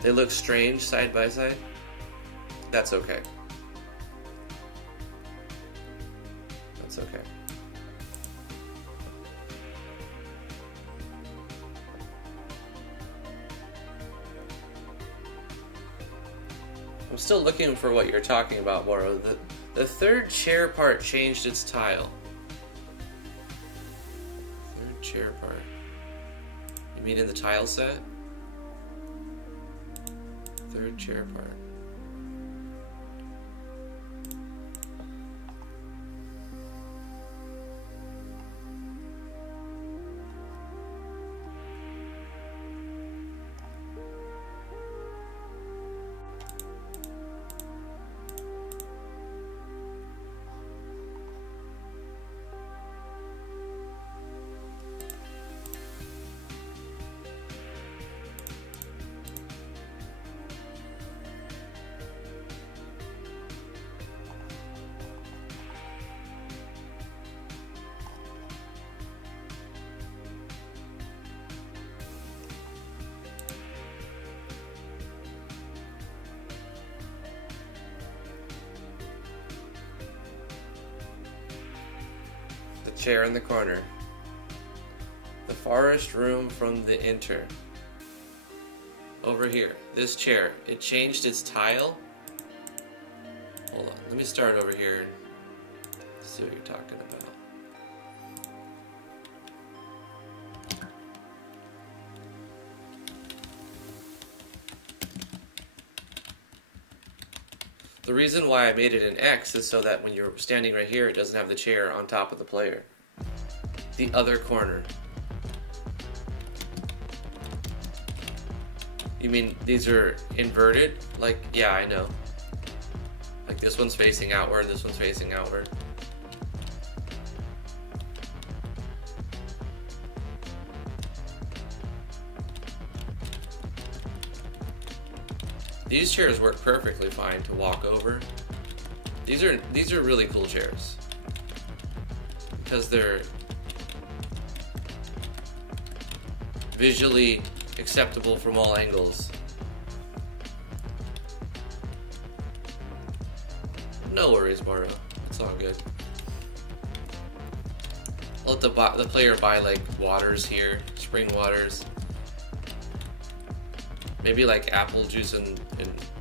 They look strange side by side. That's okay. That's okay. I'm still looking for what you're talking about, Moro. The third chair part changed its tile. Third chair part. You mean in the tile set? Third chair part. chair in the corner. The farthest room from the enter. Over here, this chair. It changed its tile. Hold on, let me start over here and see what you're talking about. The reason why I made it an X is so that when you're standing right here, it doesn't have the chair on top of the player. The other corner. You mean these are inverted? Like, yeah, I know. Like this one's facing outward, this one's facing outward. These chairs work perfectly fine to walk over. These are really cool chairs because they're visually acceptable from all angles. No worries, Moro. It's all good. I'll let the player buy like waters here, spring waters. Maybe like apple juice and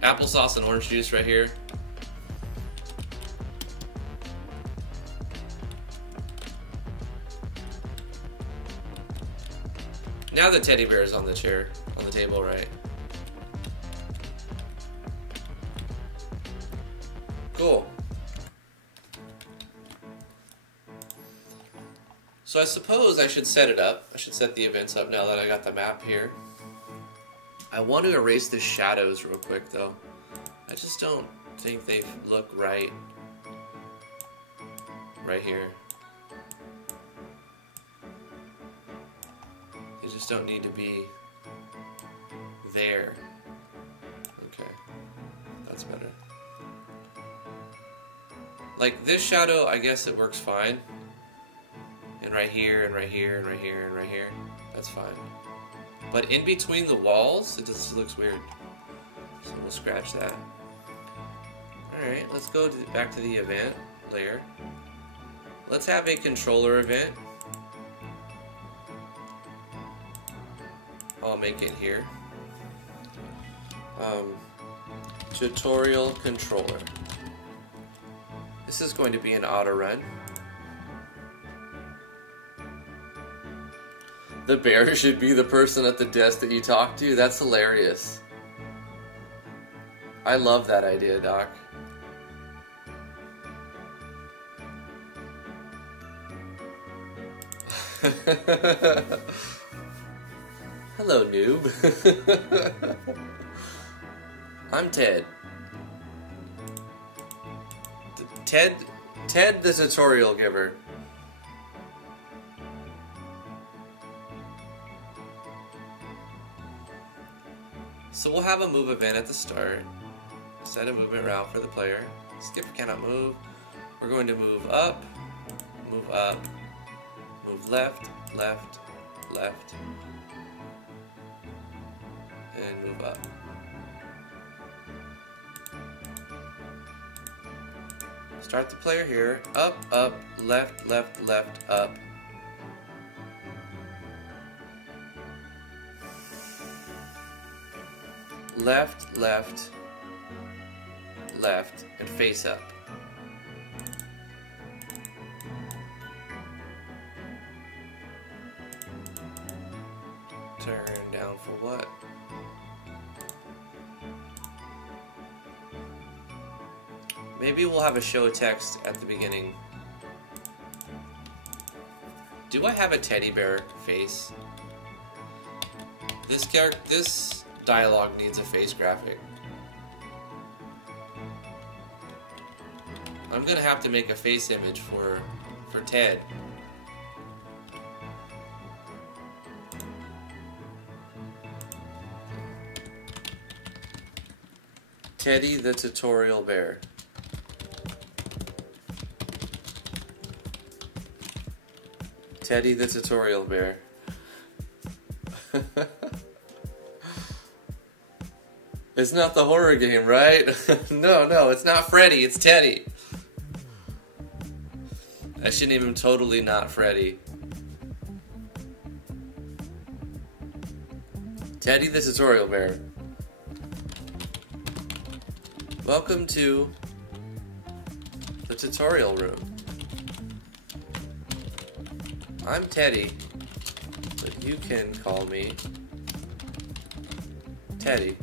applesauce and orange juice right here. Now the teddy bear is on the chair, on the table, right? Cool. So I suppose I should set it up. I should set the events up now that I got the map here. I want to erase the shadows real quick though. I just don't think they look right here. They just don't need to be there. Okay, that's better. Like this shadow, I guess it works fine. And right here, and right here, and right here, and right here, that's fine. But in between the walls, it just looks weird. So we'll scratch that. Alright, let's go back to the event layer. Let's have a controller event. I'll make it here. Tutorial controller. This is going to be an auto run. The bear should be the person at the desk that you talk to. That's hilarious. I love that idea, Doc. Hello, noob. I'm Ted. Ted the tutorial giver. So we'll have a move event at the start. Set a movement route for the player. Skip cannot move. We're going to move up, move left, left, left, and move up. Start the player here. Up, up, left, left, left, up. Left, left, left, and face up. Turn down for what? Maybe we'll have a show text at the beginning. Do I have a teddy bear face? This dialogue needs a face graphic. I'm gonna have to make a face image for Ted. Teddy the tutorial bear. Teddy the tutorial bear. It's not the horror game, right? No, it's not Freddy, it's Teddy. I should name him Totally Not Freddy. Teddy the Tutorial Bear. Welcome to the tutorial room. I'm Teddy, but you can call me Teddy.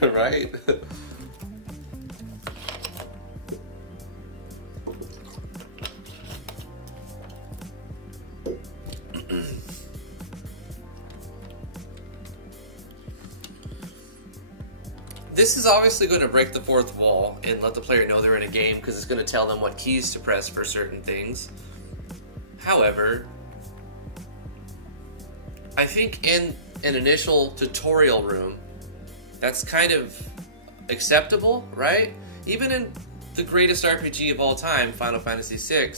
Right? This is obviously going to break the fourth wall and let the player know they're in a game because it's going to tell them what keys to press for certain things. However, I think in an initial tutorial room, that's kind of acceptable, right? Even in the greatest RPG of all time, Final Fantasy VI,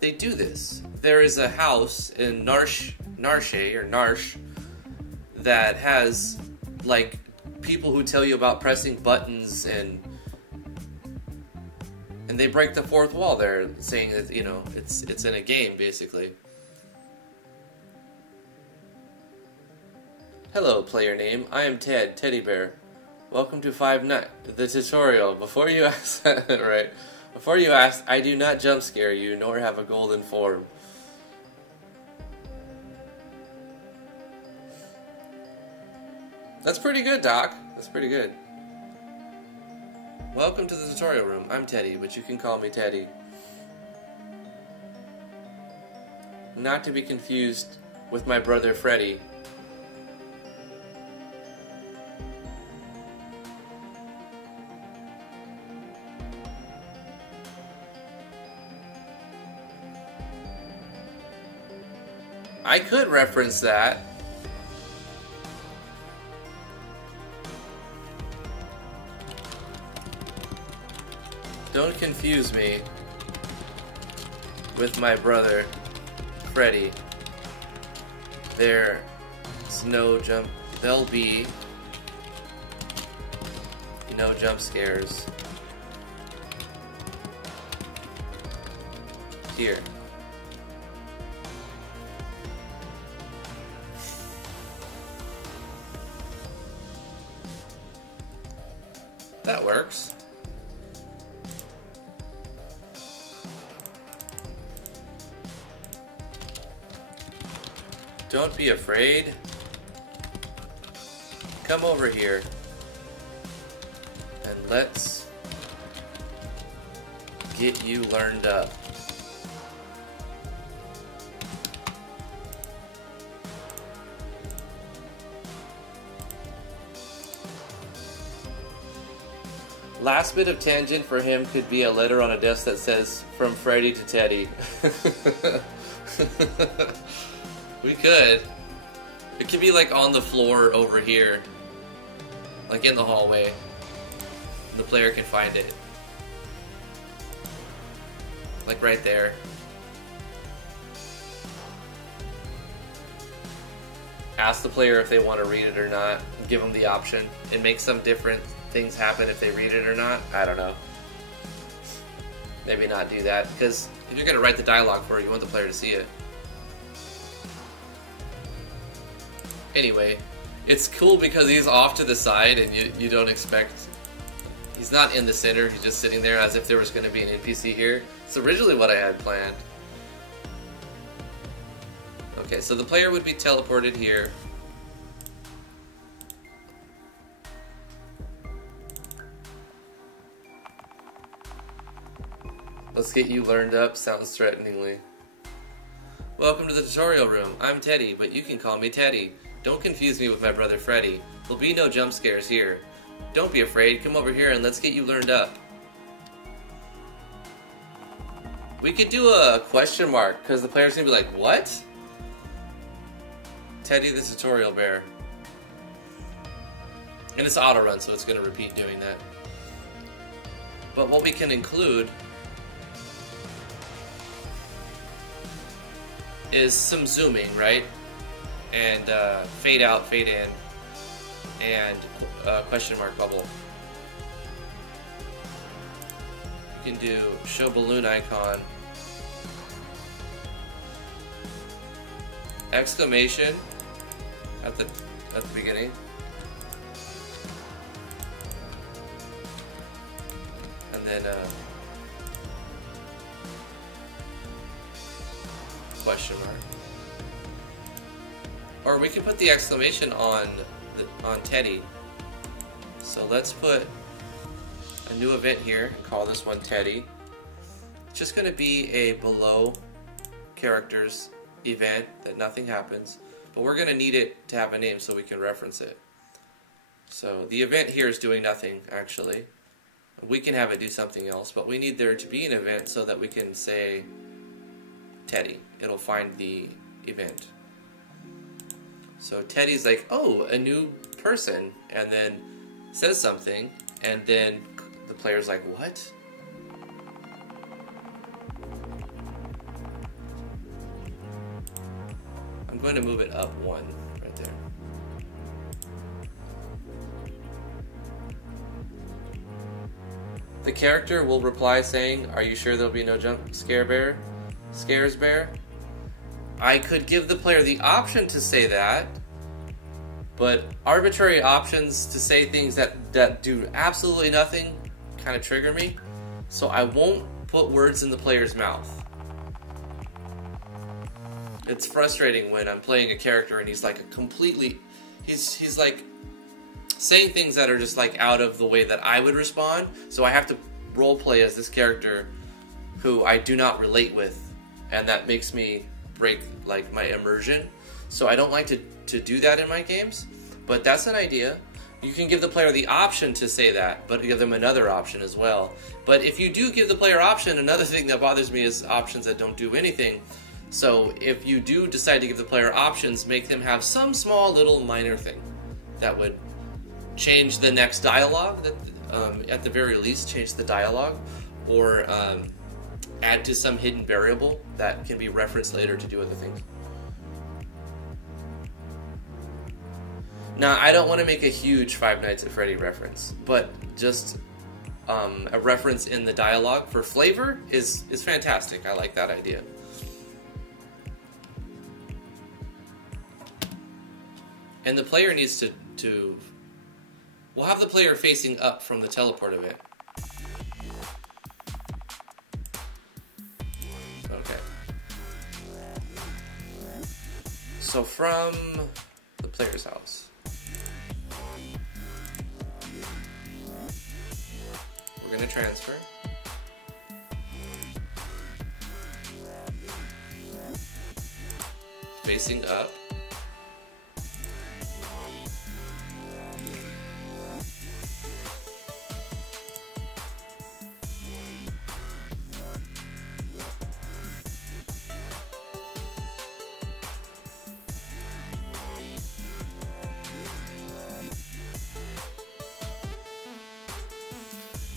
they do this. There is a house in Narshe that has, like, people who tell you about pressing buttons, and they break the fourth wall there, saying that, you know, it's in a game, basically. Hello, player name. I am Ted, Teddy Bear. Welcome to the tutorial. Before you ask, right? Before you ask, I do not jump scare you, nor have a golden form. That's pretty good, Doc. That's pretty good. Welcome to the tutorial room. I'm Teddy, but you can call me Teddy. Not to be confused with my brother Freddy. I could reference that. Don't confuse me with my brother Freddy. There'll be no jump scares here. That works. Don't be afraid. Come over here and let's get you learned up. Last bit of tangent for him could be a letter on a desk that says, "From Freddy to Teddy." We could. It could be like on the floor over here. Like in the hallway. The player can find it. Like right there. Ask the player if they want to read it or not. Give them the option. It makes some different things happen if they read it or not. I don't know. Maybe not do that, because if you're going to write the dialogue for it, you want the player to see it. Anyway, it's cool because he's off to the side and you don't expect... He's not in the center, he's just sitting there as if there was going to be an NPC here. It's originally what I had planned. Okay, so the player would be teleported here. Let's get you learned up, sounds threateningly. Welcome to the tutorial room. I'm Teddy, but you can call me Teddy. Don't confuse me with my brother Freddy. There'll be no jump scares here. Don't be afraid, come over here and let's get you learned up. We could do a question mark, because the player's gonna be like, what? Teddy the Tutorial Bear. And it's auto run, so it's gonna repeat doing that. But what we can include is some zooming, right? And fade out, fade in, and question mark bubble. You can do show balloon icon, exclamation at the beginning, and then question mark. Or we can put the exclamation on Teddy. So let's put a new event here and call this one Teddy. It's just going to be a below characters event that nothing happens, but we're going to need it to have a name so we can reference it. So the event here is doing nothing actually. We can have it do something else, but we need there to be an event so that we can say Teddy. It'll find the event. So Teddy's like, oh, a new person, and then says something, and then the player's like, what? I'm going to move it up 1 right there. The character will reply saying, are you sure there'll be no jump scares bear? I could give the player the option to say that, but arbitrary options to say things that do absolutely nothing kind of trigger me, so I won't put words in the player's mouth. It's frustrating when I'm playing a character and he's like he's like saying things that are just like out of the way that I would respond, so I have to roleplay as this character who I do not relate with, and that makes me break like my immersion. So I don't like to do that in my games, but that's an idea. You can give the player the option to say that, but give them another option as well. But if you do give the player option, another thing that bothers me is options that don't do anything. So if you do decide to give the player options, make them have some small little minor thing that would change the next dialogue, that at the very least change the dialogue, or add to some hidden variable that can be referenced later to do other things. Now, I don't want to make a huge Five Nights at Freddy reference, but just a reference in the dialogue for flavor is fantastic. I like that idea. And the player needs to we'll have the player facing up from the teleport event. Okay. So from the player's house, we're going to transfer. Facing up.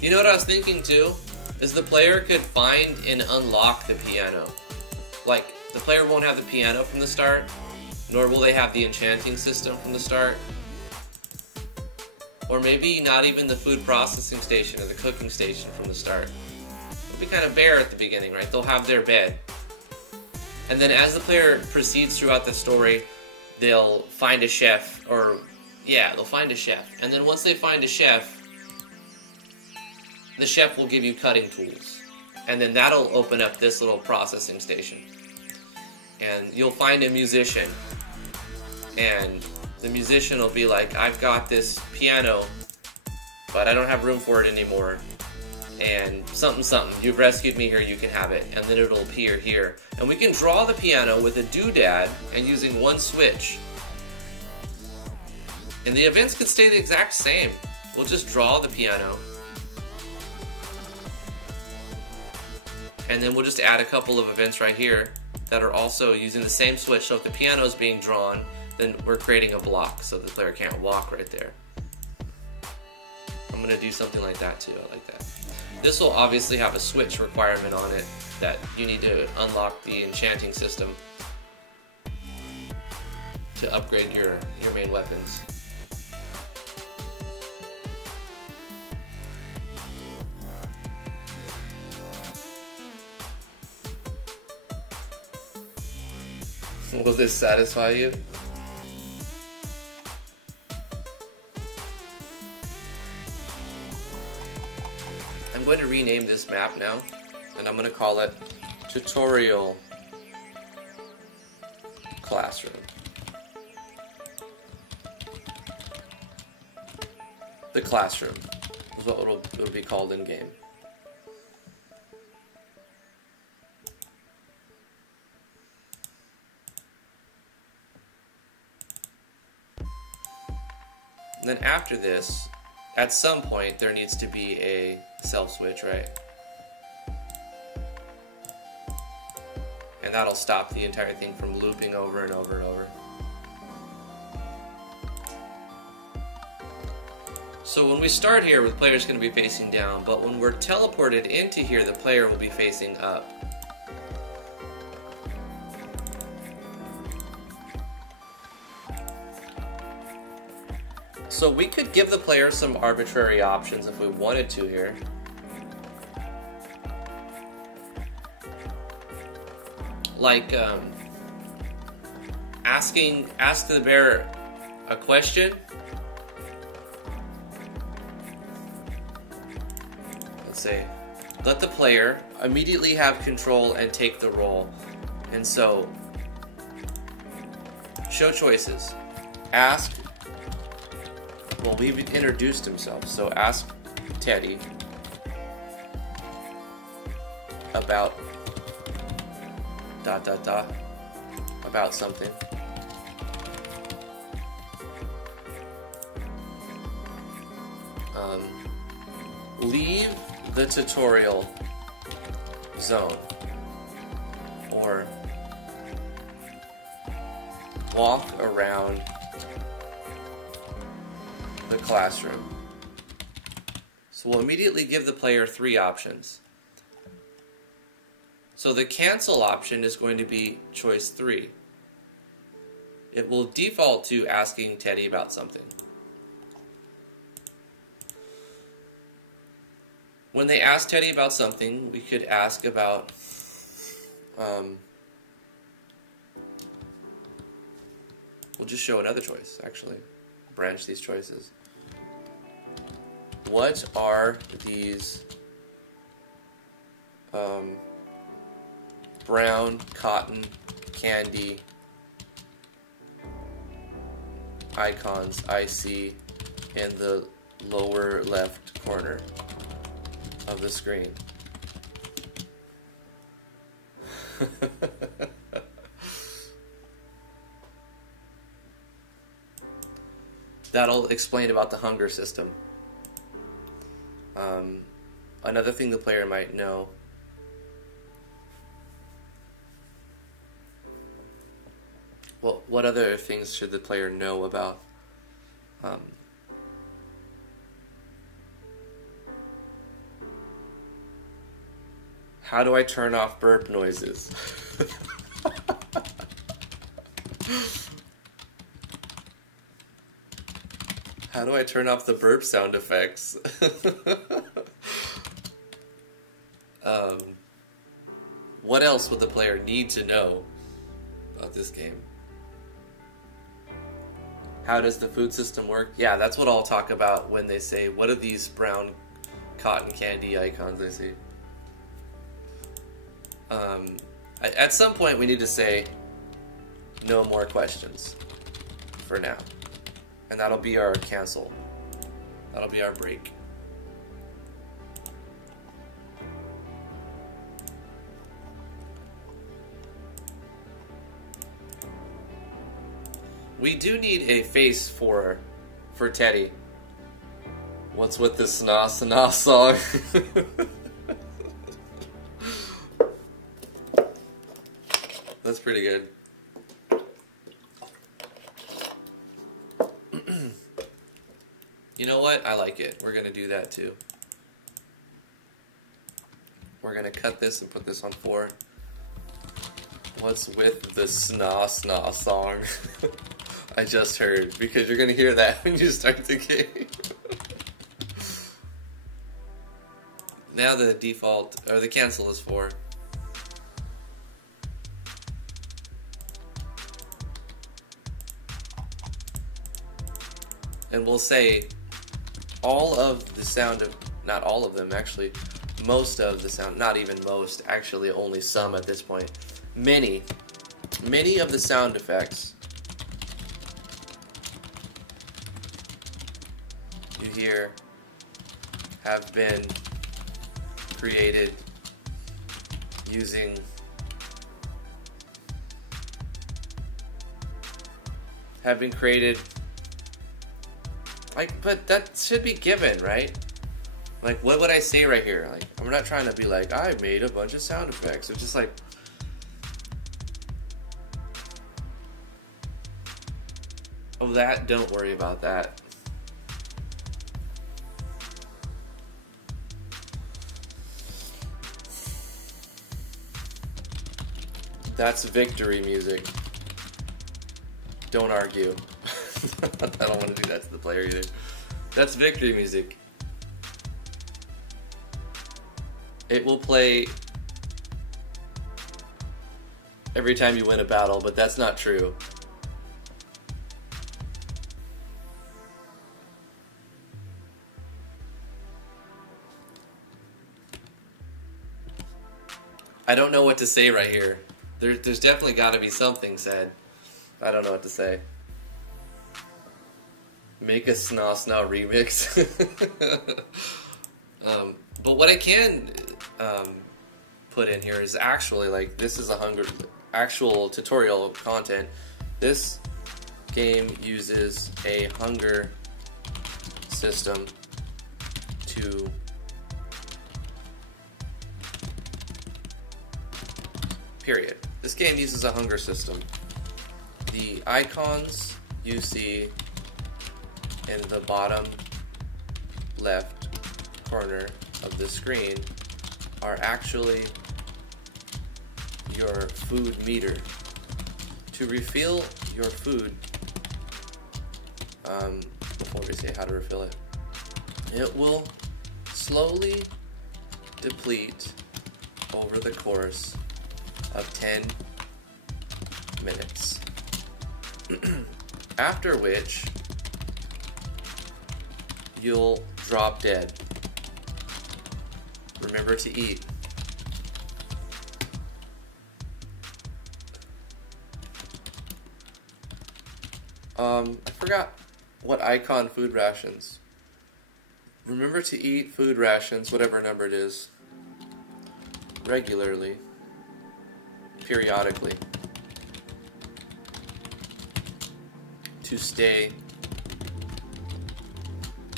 You know what I was thinking too? Is the player could find and unlock the piano. Like, the player won't have the piano from the start, nor will they have the enchanting system from the start. Or maybe not even the food processing station or the cooking station from the start. It'll be kind of bare at the beginning, right? They'll have their bed. And then as the player proceeds throughout the story, they'll find a chef, or, yeah, they'll find a chef. And then once they find a chef, the chef will give you cutting tools, and then that'll open up this little processing station. And you'll find a musician, and the musician will be like, I've got this piano, but I don't have room for it anymore, and something, you've rescued me here, you can have it. And then it'll appear here. And we can draw the piano with a doodad and using one switch. And the events could stay the exact same. We'll just draw the piano, and then we'll just add a couple of events right here that are also using the same switch. So if the piano is being drawn, then we're creating a block so the player can't walk right there. I'm going to do something like that too. I like that. This will obviously have a switch requirement on it that you need to unlock the enchanting system to upgrade your main weapons. Will this satisfy you? I'm going to rename this map now, and I'm going to call it Tutorial Classroom. The classroom is what it'll be called in game. And then after this, at some point, there needs to be a self switch, right? And that'll stop the entire thing from looping over and over and over. So when we start here, the player's going to be facing down, but when we're teleported into here, the player will be facing up. So we could give the player some arbitrary options if we wanted to here. Like ask the bear a question. Let's say, let the player immediately have control and take the role. And so, show choices. Ask. Well, we've introduced himself, so ask Teddy about ... about something. Leave the tutorial zone, or walk around the classroom. So we'll immediately give the player 3 options. So the cancel option is going to be choice 3. It will default to asking Teddy about something. When they ask Teddy about something, we could ask about we'll just show another choice, actually. Branch these choices. What are these brown cotton candy icons I see in the lower left corner of the screen? That'll explain about the hunger system. Another thing the player might know. Well, what other things should the player know about how do I turn off burp noises? How do I turn off the burp sound effects? What else would the player need to know about this game? How does the food system work? Yeah, that's what I'll talk about when they say, what are these brown cotton candy icons I see? At some point we need to say, no more questions for now. And that'll be our cancel. That'll be our break. We do need a face for Teddy. What's with this na song? That's pretty good. You know what? I like it. We're going to do that too. We're going to cut this and put this on 4. What's with the sna song? I just heard, because you're going to hear that when you start the game. Now the default, or the cancel is 4. and we'll say all of the sound of, not all of them actually, most of the sound, not even most, actually only some at this point, many of the sound effects you hear have been created using like, but that should be given, right? Like, what would I say right here? Like, I'm not trying to be like, I made a bunch of sound effects. It's just like, oh, that, don't worry about that. That's victory music. Don't argue. I don't want to do that to the player either. That's victory music. It will play every time you win a battle, but that's not true. I don't know what to say right here. There's definitely got to be something said. I don't know what to say. Make a Sna Sna remix. But what I can put in here is actually, like, this is actual tutorial content. This game uses a hunger system to period. This game uses a hunger system. The icons you see in the bottom left corner of the screen are actually your food meter. To refill your food, before we say how to refill it, it will slowly deplete over the course of 10 minutes. After which, you'll drop dead. Remember to eat. I forgot what icon food rations. Remember to eat food rations, whatever number it is, regularly, periodically, to stay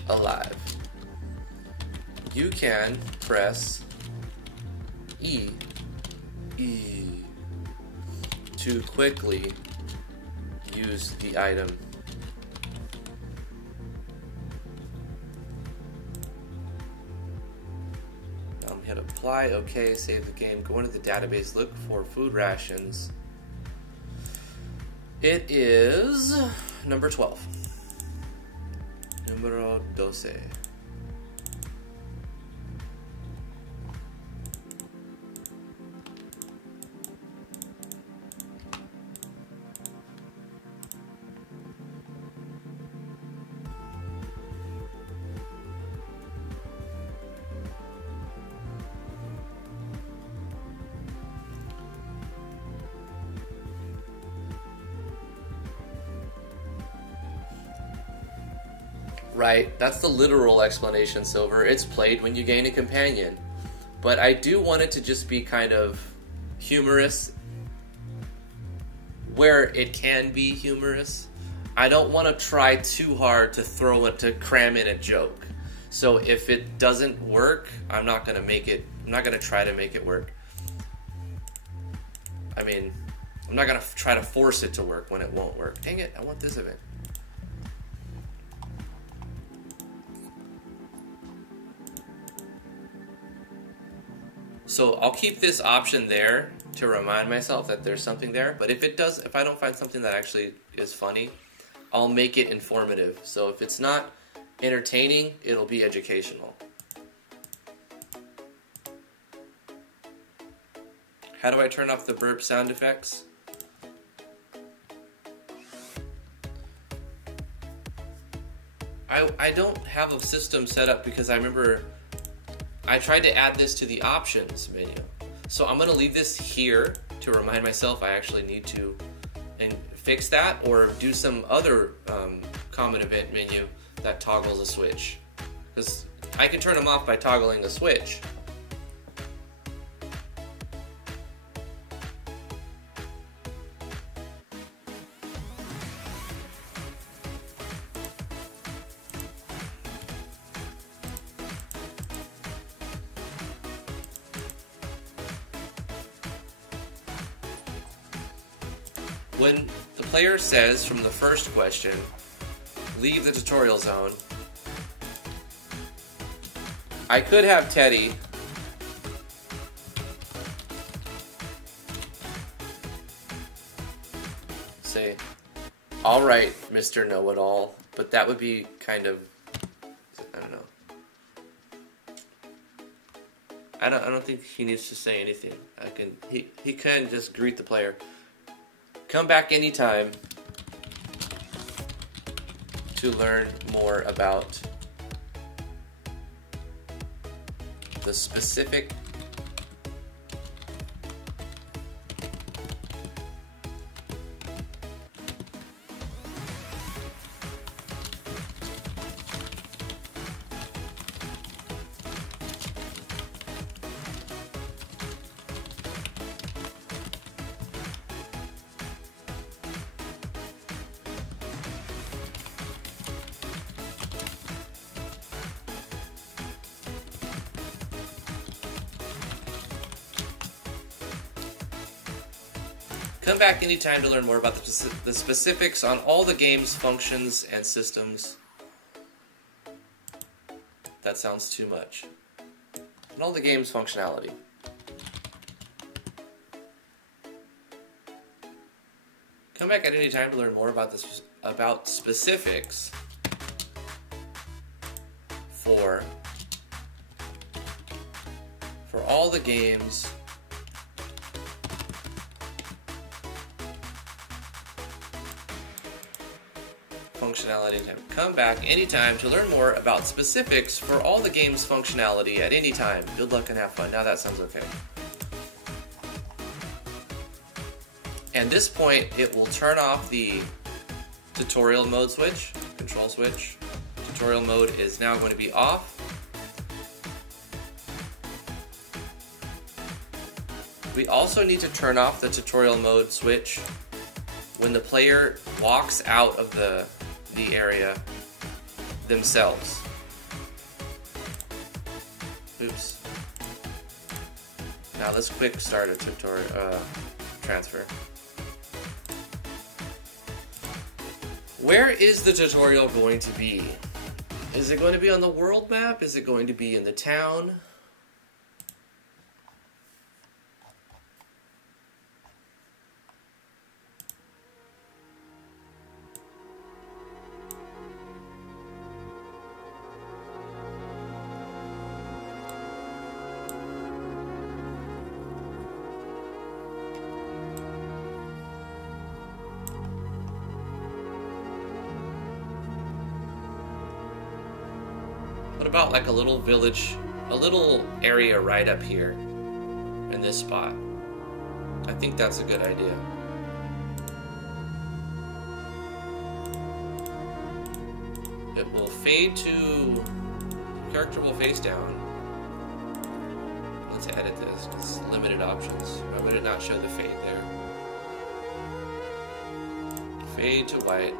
alive. You can press E to quickly use the item. Hit apply, okay, save the game, go into the database, look for food rations. It is number 12. Numero 12. Right, that's the literal explanation, Silver. It's played when you gain a companion. But I do want it to just be kind of humorous, where it can be humorous. I don't want to try too hard to cram in a joke. So if it doesn't work, I'm not going to try to make it work. I mean, I'm not going to try to force it to work when it won't work. Dang it, I want this event. So I'll keep this option there to remind myself that there's something there. But if I don't find something that actually is funny, I'll make it informative. So if it's not entertaining, it'll be educational. How do I turn off the burp sound effects? I don't have a system set up because I remember I tried to add this to the options menu. So I'm going to leave this here to remind myself I actually need to fix that or do some other common event menu that toggles a switch. Because I can turn them off by toggling the switch. When the player says from the first question, leave the tutorial zone, I could have Teddy say, all right, Mr. Know-It-All, but that would be kind of, I don't know. I don't think he needs to say anything. He can just greet the player. Come back anytime to learn more about the specific Come back anytime to learn more about the specifics on all the game's functions and systems. That sounds too much. And all the game's functionality. Come back at any time to learn more about specifics for all the games functionality. Come back anytime to learn more about specifics for all the game's functionality at any time. Good luck and have fun. Now that sounds okay. And this point, it will turn off the tutorial mode switch, control switch. Tutorial mode is now going to be off. We also need to turn off the tutorial mode switch when the player walks out of the area themselves. Oops. Now let's quick start a tutorial transfer. Where is the tutorial going to be? Is it going to be on the world map? Is it going to be in the town? What about like a little village, a little area right up here in this spot? I think that's a good idea. It will fade to, character will face down. Let's edit this, it's limited options. Why would it not show the fade there? Fade to white.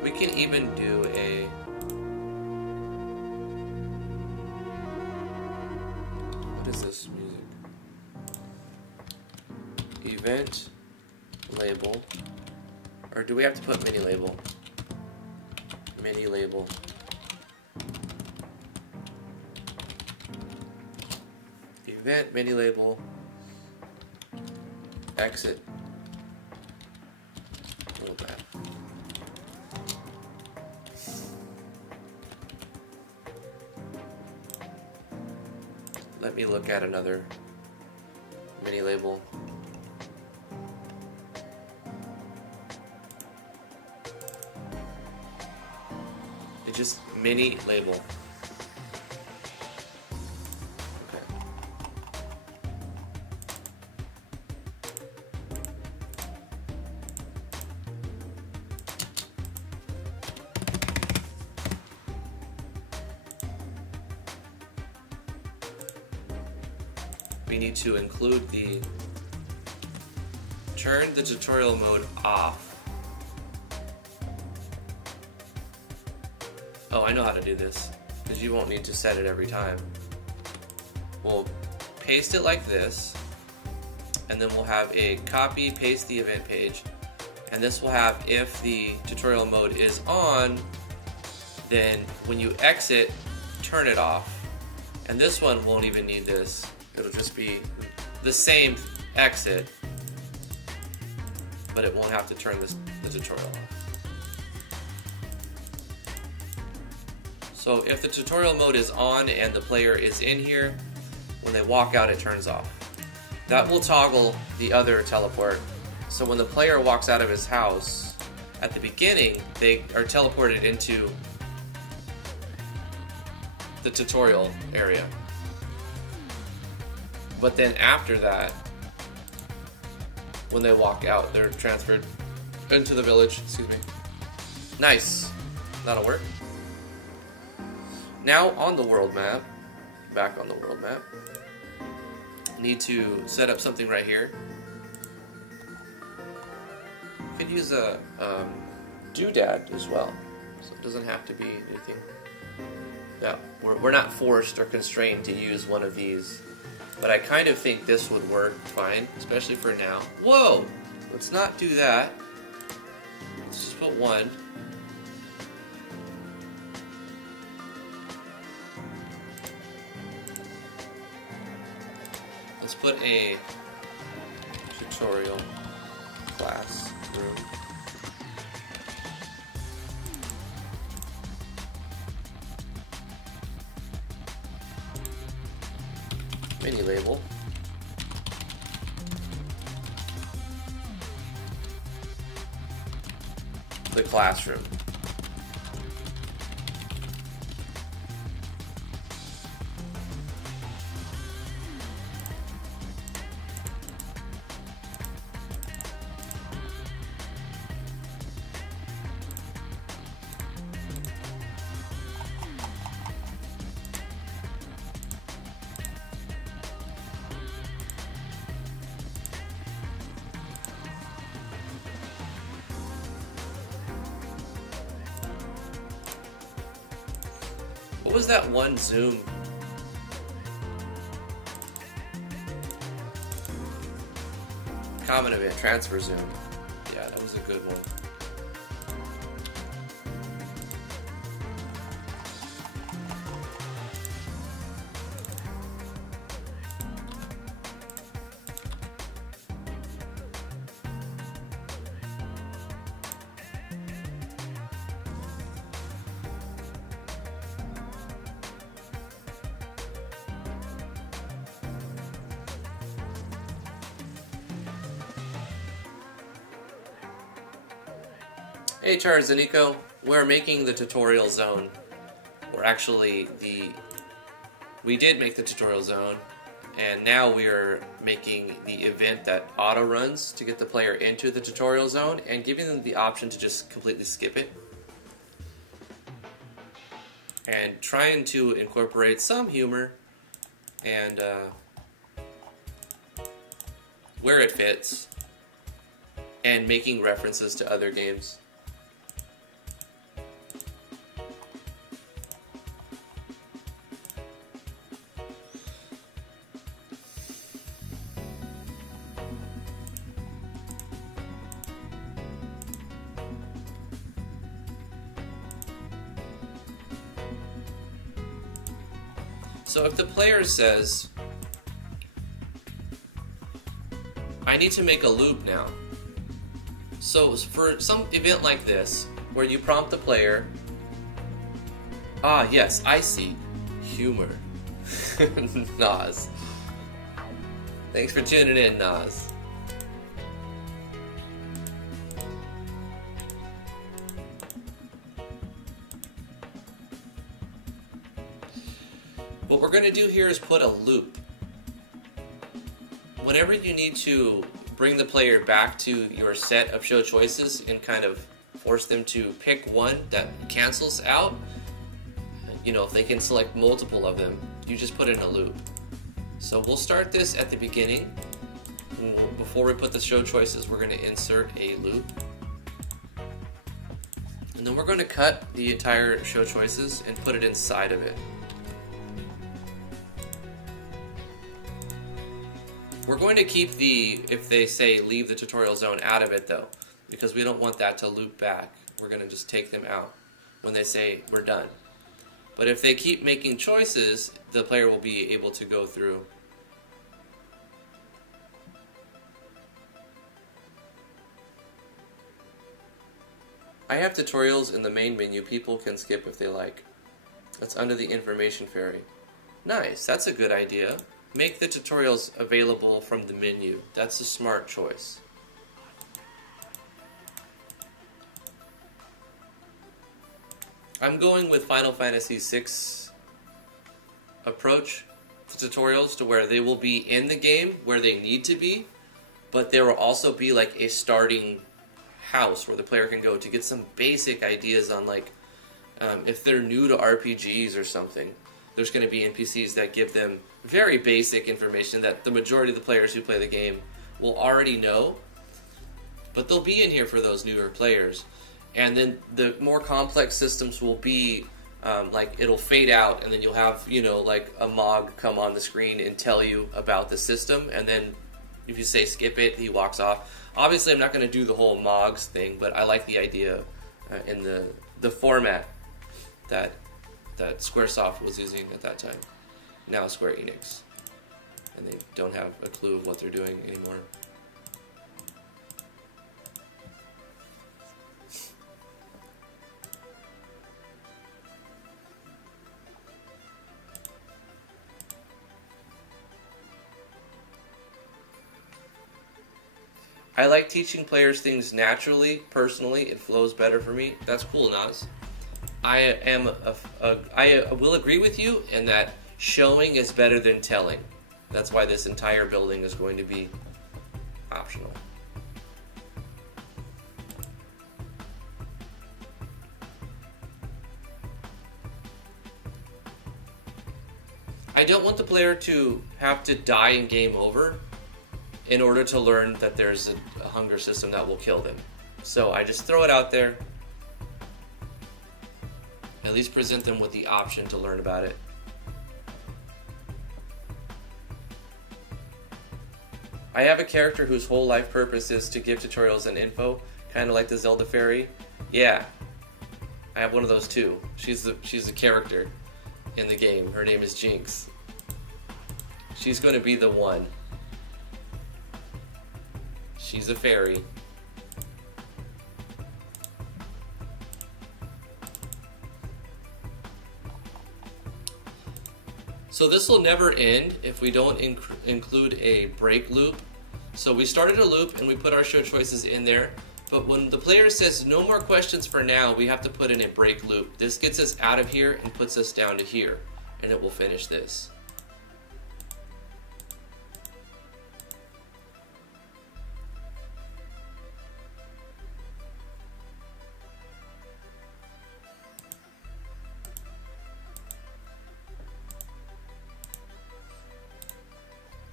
We can even do a what is this music? Event label, or do we have to put mini label? Mini label. Event mini label. Exit. Let me look at another Mini label. It just mini label. Okay. We need to include the turn the tutorial mode off. Oh, I know how to do this, because you won't need to set it every time. We'll paste it like this, and then we'll have a copy, paste the event page, and this will have if the tutorial mode is on, then when you exit, turn it off. And this one won't even need this. It'll just be the same exit, but it won't have to turn the tutorial off. So if the tutorial mode is on and the player is in here, when they walk out it turns off. That will toggle the other teleport. So when the player walks out of his house, at the beginning they are teleported into the tutorial area. But then after that, when they walk out, they're transferred into the village. Excuse me. Nice. That'll work. Now on the world map, back on the world map, need to set up something right here. You could use a doodad as well, so it doesn't have to be anything. Yeah, we're not forced or constrained to use one of these, but I kind of think this would work fine, especially for now. Whoa! Let's not do that. Let's just put one. Let's put a tutorial classroom. Mini label. The classroom. What was that one zoom? Common event, transfer zoom. Yeah, that was a good one. Hey Charles and Nico, we're making the tutorial zone. Or actually, we did make the tutorial zone, and now we are making the event that auto runs to get the player into the tutorial zone and giving them the option to just completely skip it. And trying to incorporate some humor and where it fits, and making references to other games. So if the player says, I need to make a loop now. So for some event like this, where you prompt the player, ah yes, I see, humor, Nas. Thanks for tuning in, Nas. What we're going to do here is put a loop. Whenever you need to bring the player back to your set of show choices and kind of force them to pick one that cancels out, you know, if they can select multiple of them, you just put in a loop. So we'll start this at the beginning. Before we put the show choices, we're going to insert a loop. And then we're going to cut the entire show choices and put it inside of it. We're going to keep the, if they say leave the tutorial zone, out of it though, because we don't want that to loop back. We're going to just take them out when they say we're done. But if they keep making choices, the player will be able to go through. I have tutorials in the main menu people can skip if they like. That's under the information fairy. Nice, that's a good idea. Make the tutorials available from the menu. That's a smart choice. I'm going with Final Fantasy VI approach to tutorials, to where they will be in the game where they need to be, but there will also be like a starting house where the player can go to get some basic ideas on, like, if they're new to RPGs or something, there's going to be NPCs that give them very basic information that the majority of the players who play the game will already know, but they'll be in here for those newer players. And then the more complex systems will be, like, it'll fade out, and then you'll have, you know, like a MOG come on the screen and tell you about the system, and then if you say skip it, he walks off. Obviously, I'm not going to do the whole MOGs thing, but I like the idea in the format that Squaresoft was using at that time. Now Square Enix. And they don't have a clue of what they're doing anymore. I like teaching players things naturally, personally. It flows better for me. That's cool, Nas. I will agree with you in that showing is better than telling. That's why this entire building is going to be optional. I don't want the player to have to die in game over in order to learn that there's a hunger system that will kill them. So I just throw it out there. At least present them with the option to learn about it. I have a character whose whole life purpose is to give tutorials and info, kind of like the Zelda fairy. Yeah, I have one of those too. She's a character in the game. Her name is Jinx. She's going to be the one. She's a fairy. So this will never end if we don't include a break loop. So we started a loop and we put our show choices in there, but when the player says no more questions for now, we have to put in a break loop. This gets us out of here and puts us down to here, and it will finish this.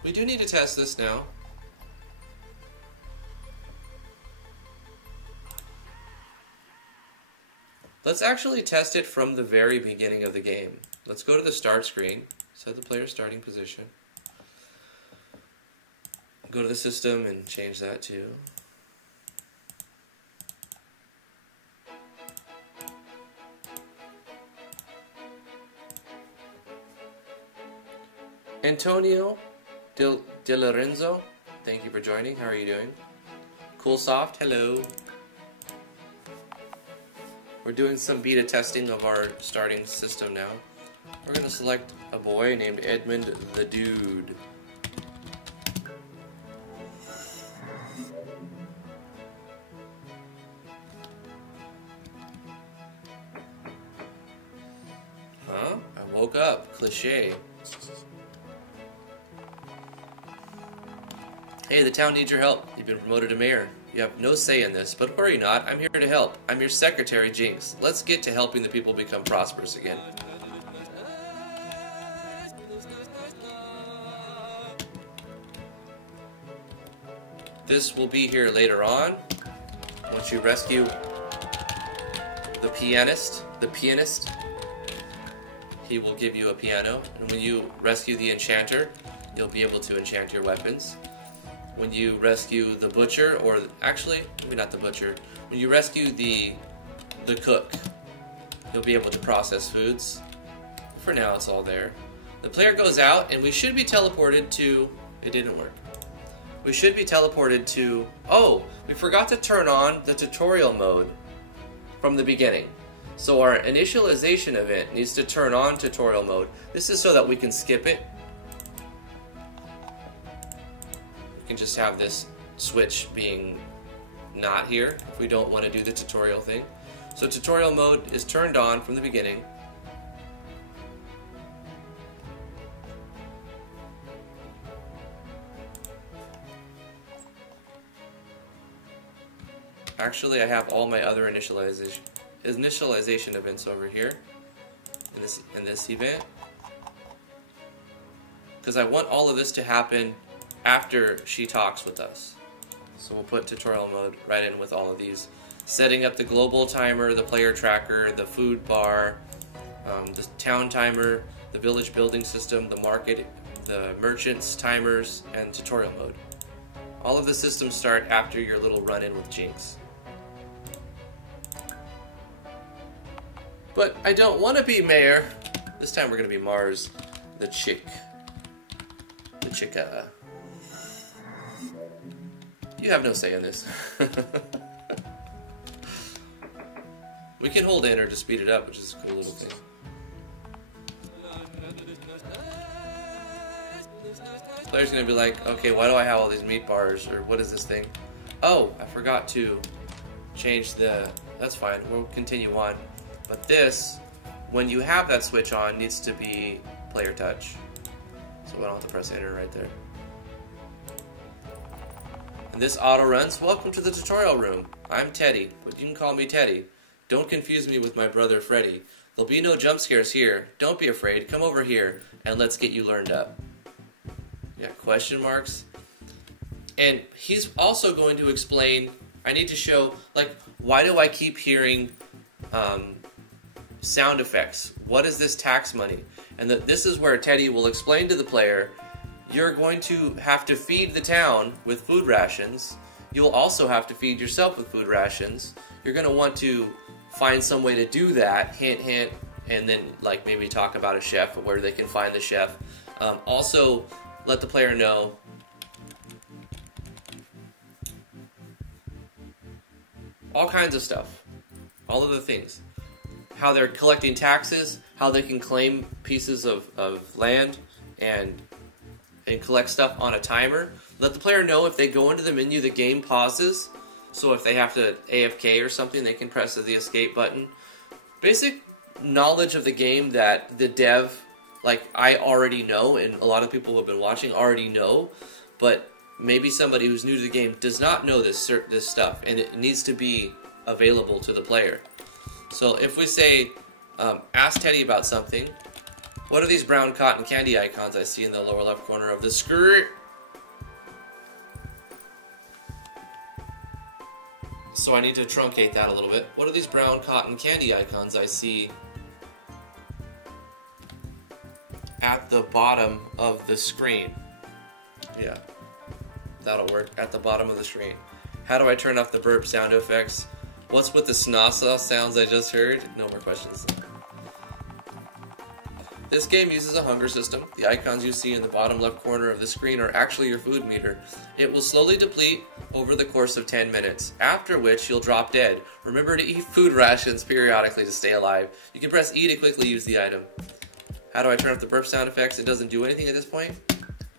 We do need to test this now. Let's actually test it from the very beginning of the game. Let's go to the start screen, set the player's starting position. Go to the system and change that to Antonio De Lorenzo, thank you for joining. How are you doing? Cool Soft, hello. We're doing some beta testing of our starting system now. We're going to select a boy named Edmund the Dude. woke up. Cliche. Hey, the town needs your help. You've been promoted to mayor. You have no say in this, but worry not. I'm here to help. I'm your secretary, Jinx. Let's get to helping the people become prosperous again. This will be here later on. Once you rescue the pianist, he will give you a piano. And when you rescue the enchanter, you'll be able to enchant your weapons. When you rescue the butcher, or actually, maybe not the butcher, when you rescue the cook, you'll be able to process foods. For now, it's all there. The player goes out, and we should be teleported to... It didn't work. We should be teleported to... Oh, we forgot to turn on the tutorial mode from the beginning. So our initialization event needs to turn on tutorial mode. This is so that we can skip it. We can just have this switch being not here if we don't want to do the tutorial thing. So tutorial mode is turned on from the beginning. Actually, I have all my other initialization events over here in this event, because I want all of this to happen after she talks with us. So we'll put tutorial mode right in with all of these, setting up the global timer, the player tracker, the food bar, the town timer, the village building system, the market, the merchants timers, and tutorial mode. All of the systems start after your little run-in with Jinx. But I don't want to be mayor. This time we're going to be Mars, the chick. The chicka. You have no say in this. We can hold enter to speed it up, which is a cool little thing. The player's going to be like, okay, why do I have all these meat bars? Or what is this thing? Oh, I forgot to change the... That's fine, we'll continue on. But this, when you have that switch on, needs to be player touch. So we don't have to press enter right there. And this auto runs. Welcome to the tutorial room. I'm Teddy, but you can call me Teddy. Don't confuse me with my brother Freddy. There'll be no jump scares here. Don't be afraid. Come over here and let's get you learned up. Yeah, question marks. And he's also going to explain, I need to show, like, why do I keep hearing sound effects? What is this tax money? And this is where Teddy will explain to the player, you're going to have to feed the town with food rations. You'll also have to feed yourself with food rations. You're going to want to find some way to do that, hint, hint, and then like maybe talk about a chef or where they can find the chef. Also, let the player know all kinds of stuff, all of the things. How they're collecting taxes, how they can claim pieces of land and collect stuff on a timer. Let the player know if they go into the menu, the game pauses. So if they have to AFK or something, they can press the escape button. Basic knowledge of the game that the dev, like I already know, and a lot of people who have been watching already know, but maybe somebody who's new to the game does not know this stuff, and it needs to be available to the player. So if we say, ask Teddy about something, what are these brown cotton candy icons I see in the lower left corner of the screen? So I need to truncate that a little bit. What are these brown cotton candy icons I see at the bottom of the screen? Yeah, that'll work, at the bottom of the screen. How do I turn off the burp sound effects? What's with the snasa sounds I just heard? No more questions. This game uses a hunger system. The icons you see in the bottom left corner of the screen are actually your food meter. It will slowly deplete over the course of 10 minutes, after which you'll drop dead. Remember to eat food rations periodically to stay alive. You can press E to quickly use the item. How do I turn off the burp sound effects? It doesn't do anything at this point.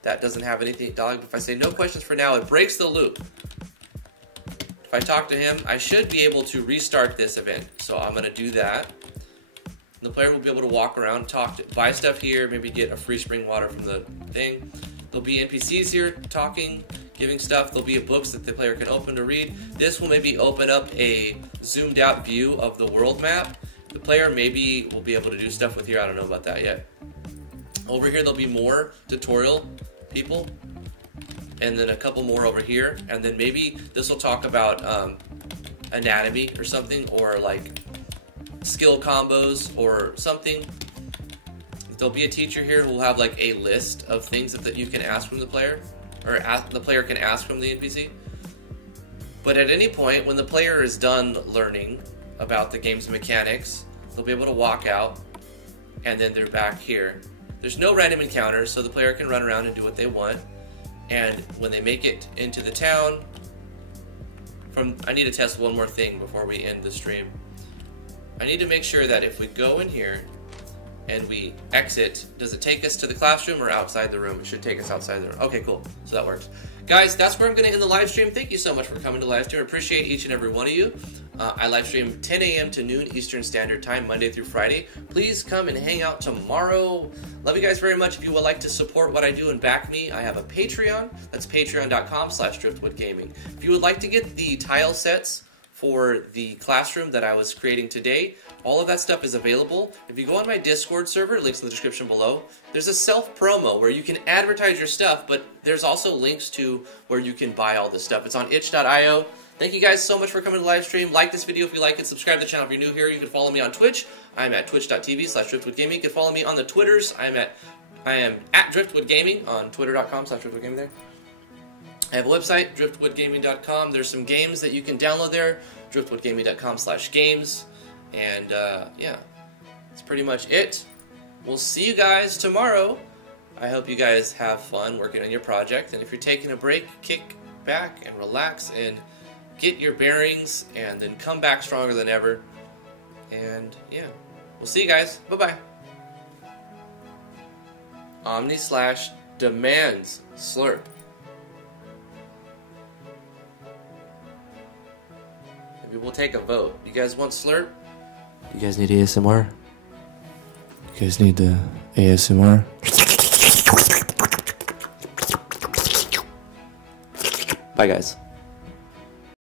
That doesn't have anything, dog. If I say no questions for now, it breaks the loop. If I talk to him, I should be able to restart this event. So I'm going to do that. The player will be able to walk around, buy stuff here, maybe get a free spring water from the thing. There'll be NPCs here talking, giving stuff. There'll be books that the player can open to read. This will maybe open up a zoomed out view of the world map. The player maybe will be able to do stuff with here. I don't know about that yet. Over here there'll be more tutorial people, and then a couple more over here, and then maybe this will talk about anatomy or something, or like skill combos or something. There'll be a teacher here who will have like a list of things that you can ask from the player, or the player can ask from the NPC. But at any point when the player is done learning about the game's mechanics, they'll be able to walk out, and then they're back here. There's no random encounters, so the player can run around and do what they want. And when they make it into the town, I need to test one more thing before we end the stream. I need to make sure that if we go in here and we exit, does it take us to the classroom or outside the room? It should take us outside the room. Okay, cool. So that works. Guys, that's where I'm going to end the live stream. Thank you so much for coming to live stream. I appreciate each and every one of you. I live stream 10 a.m. to noon Eastern Standard Time, Monday through Friday. Please come and hang out tomorrow. Love you guys very much. If you would like to support what I do and back me, I have a Patreon. That's patreon.com/driftwoodgaming. If you would like to get the tile sets for the classroom that I was creating today, all of that stuff is available. If you go on my Discord server, links in the description below, there's a self-promo where you can advertise your stuff, but there's also links to where you can buy all this stuff. It's on itch.io. Thank you guys so much for coming to the live stream. Like this video if you like it. Subscribe to the channel if you're new here. You can follow me on Twitch. I'm at twitch.tv/driftwoodgaming. You can follow me on the Twitters. I am at driftwoodgaming on twitter.com/driftwoodgaming there. I have a website, driftwoodgaming.com. There's some games that you can download there, driftwoodgaming.com/games. And yeah, that's pretty much it. We'll see you guys tomorrow. I hope you guys have fun working on your project. And if you're taking a break, kick back and relax and get your bearings, and then come back stronger than ever. And yeah, we'll see you guys. Bye-bye. Omni/demands slurp. Maybe we'll take a vote. You guys want slurp? You guys need ASMR? You guys need the ASMR? Bye guys.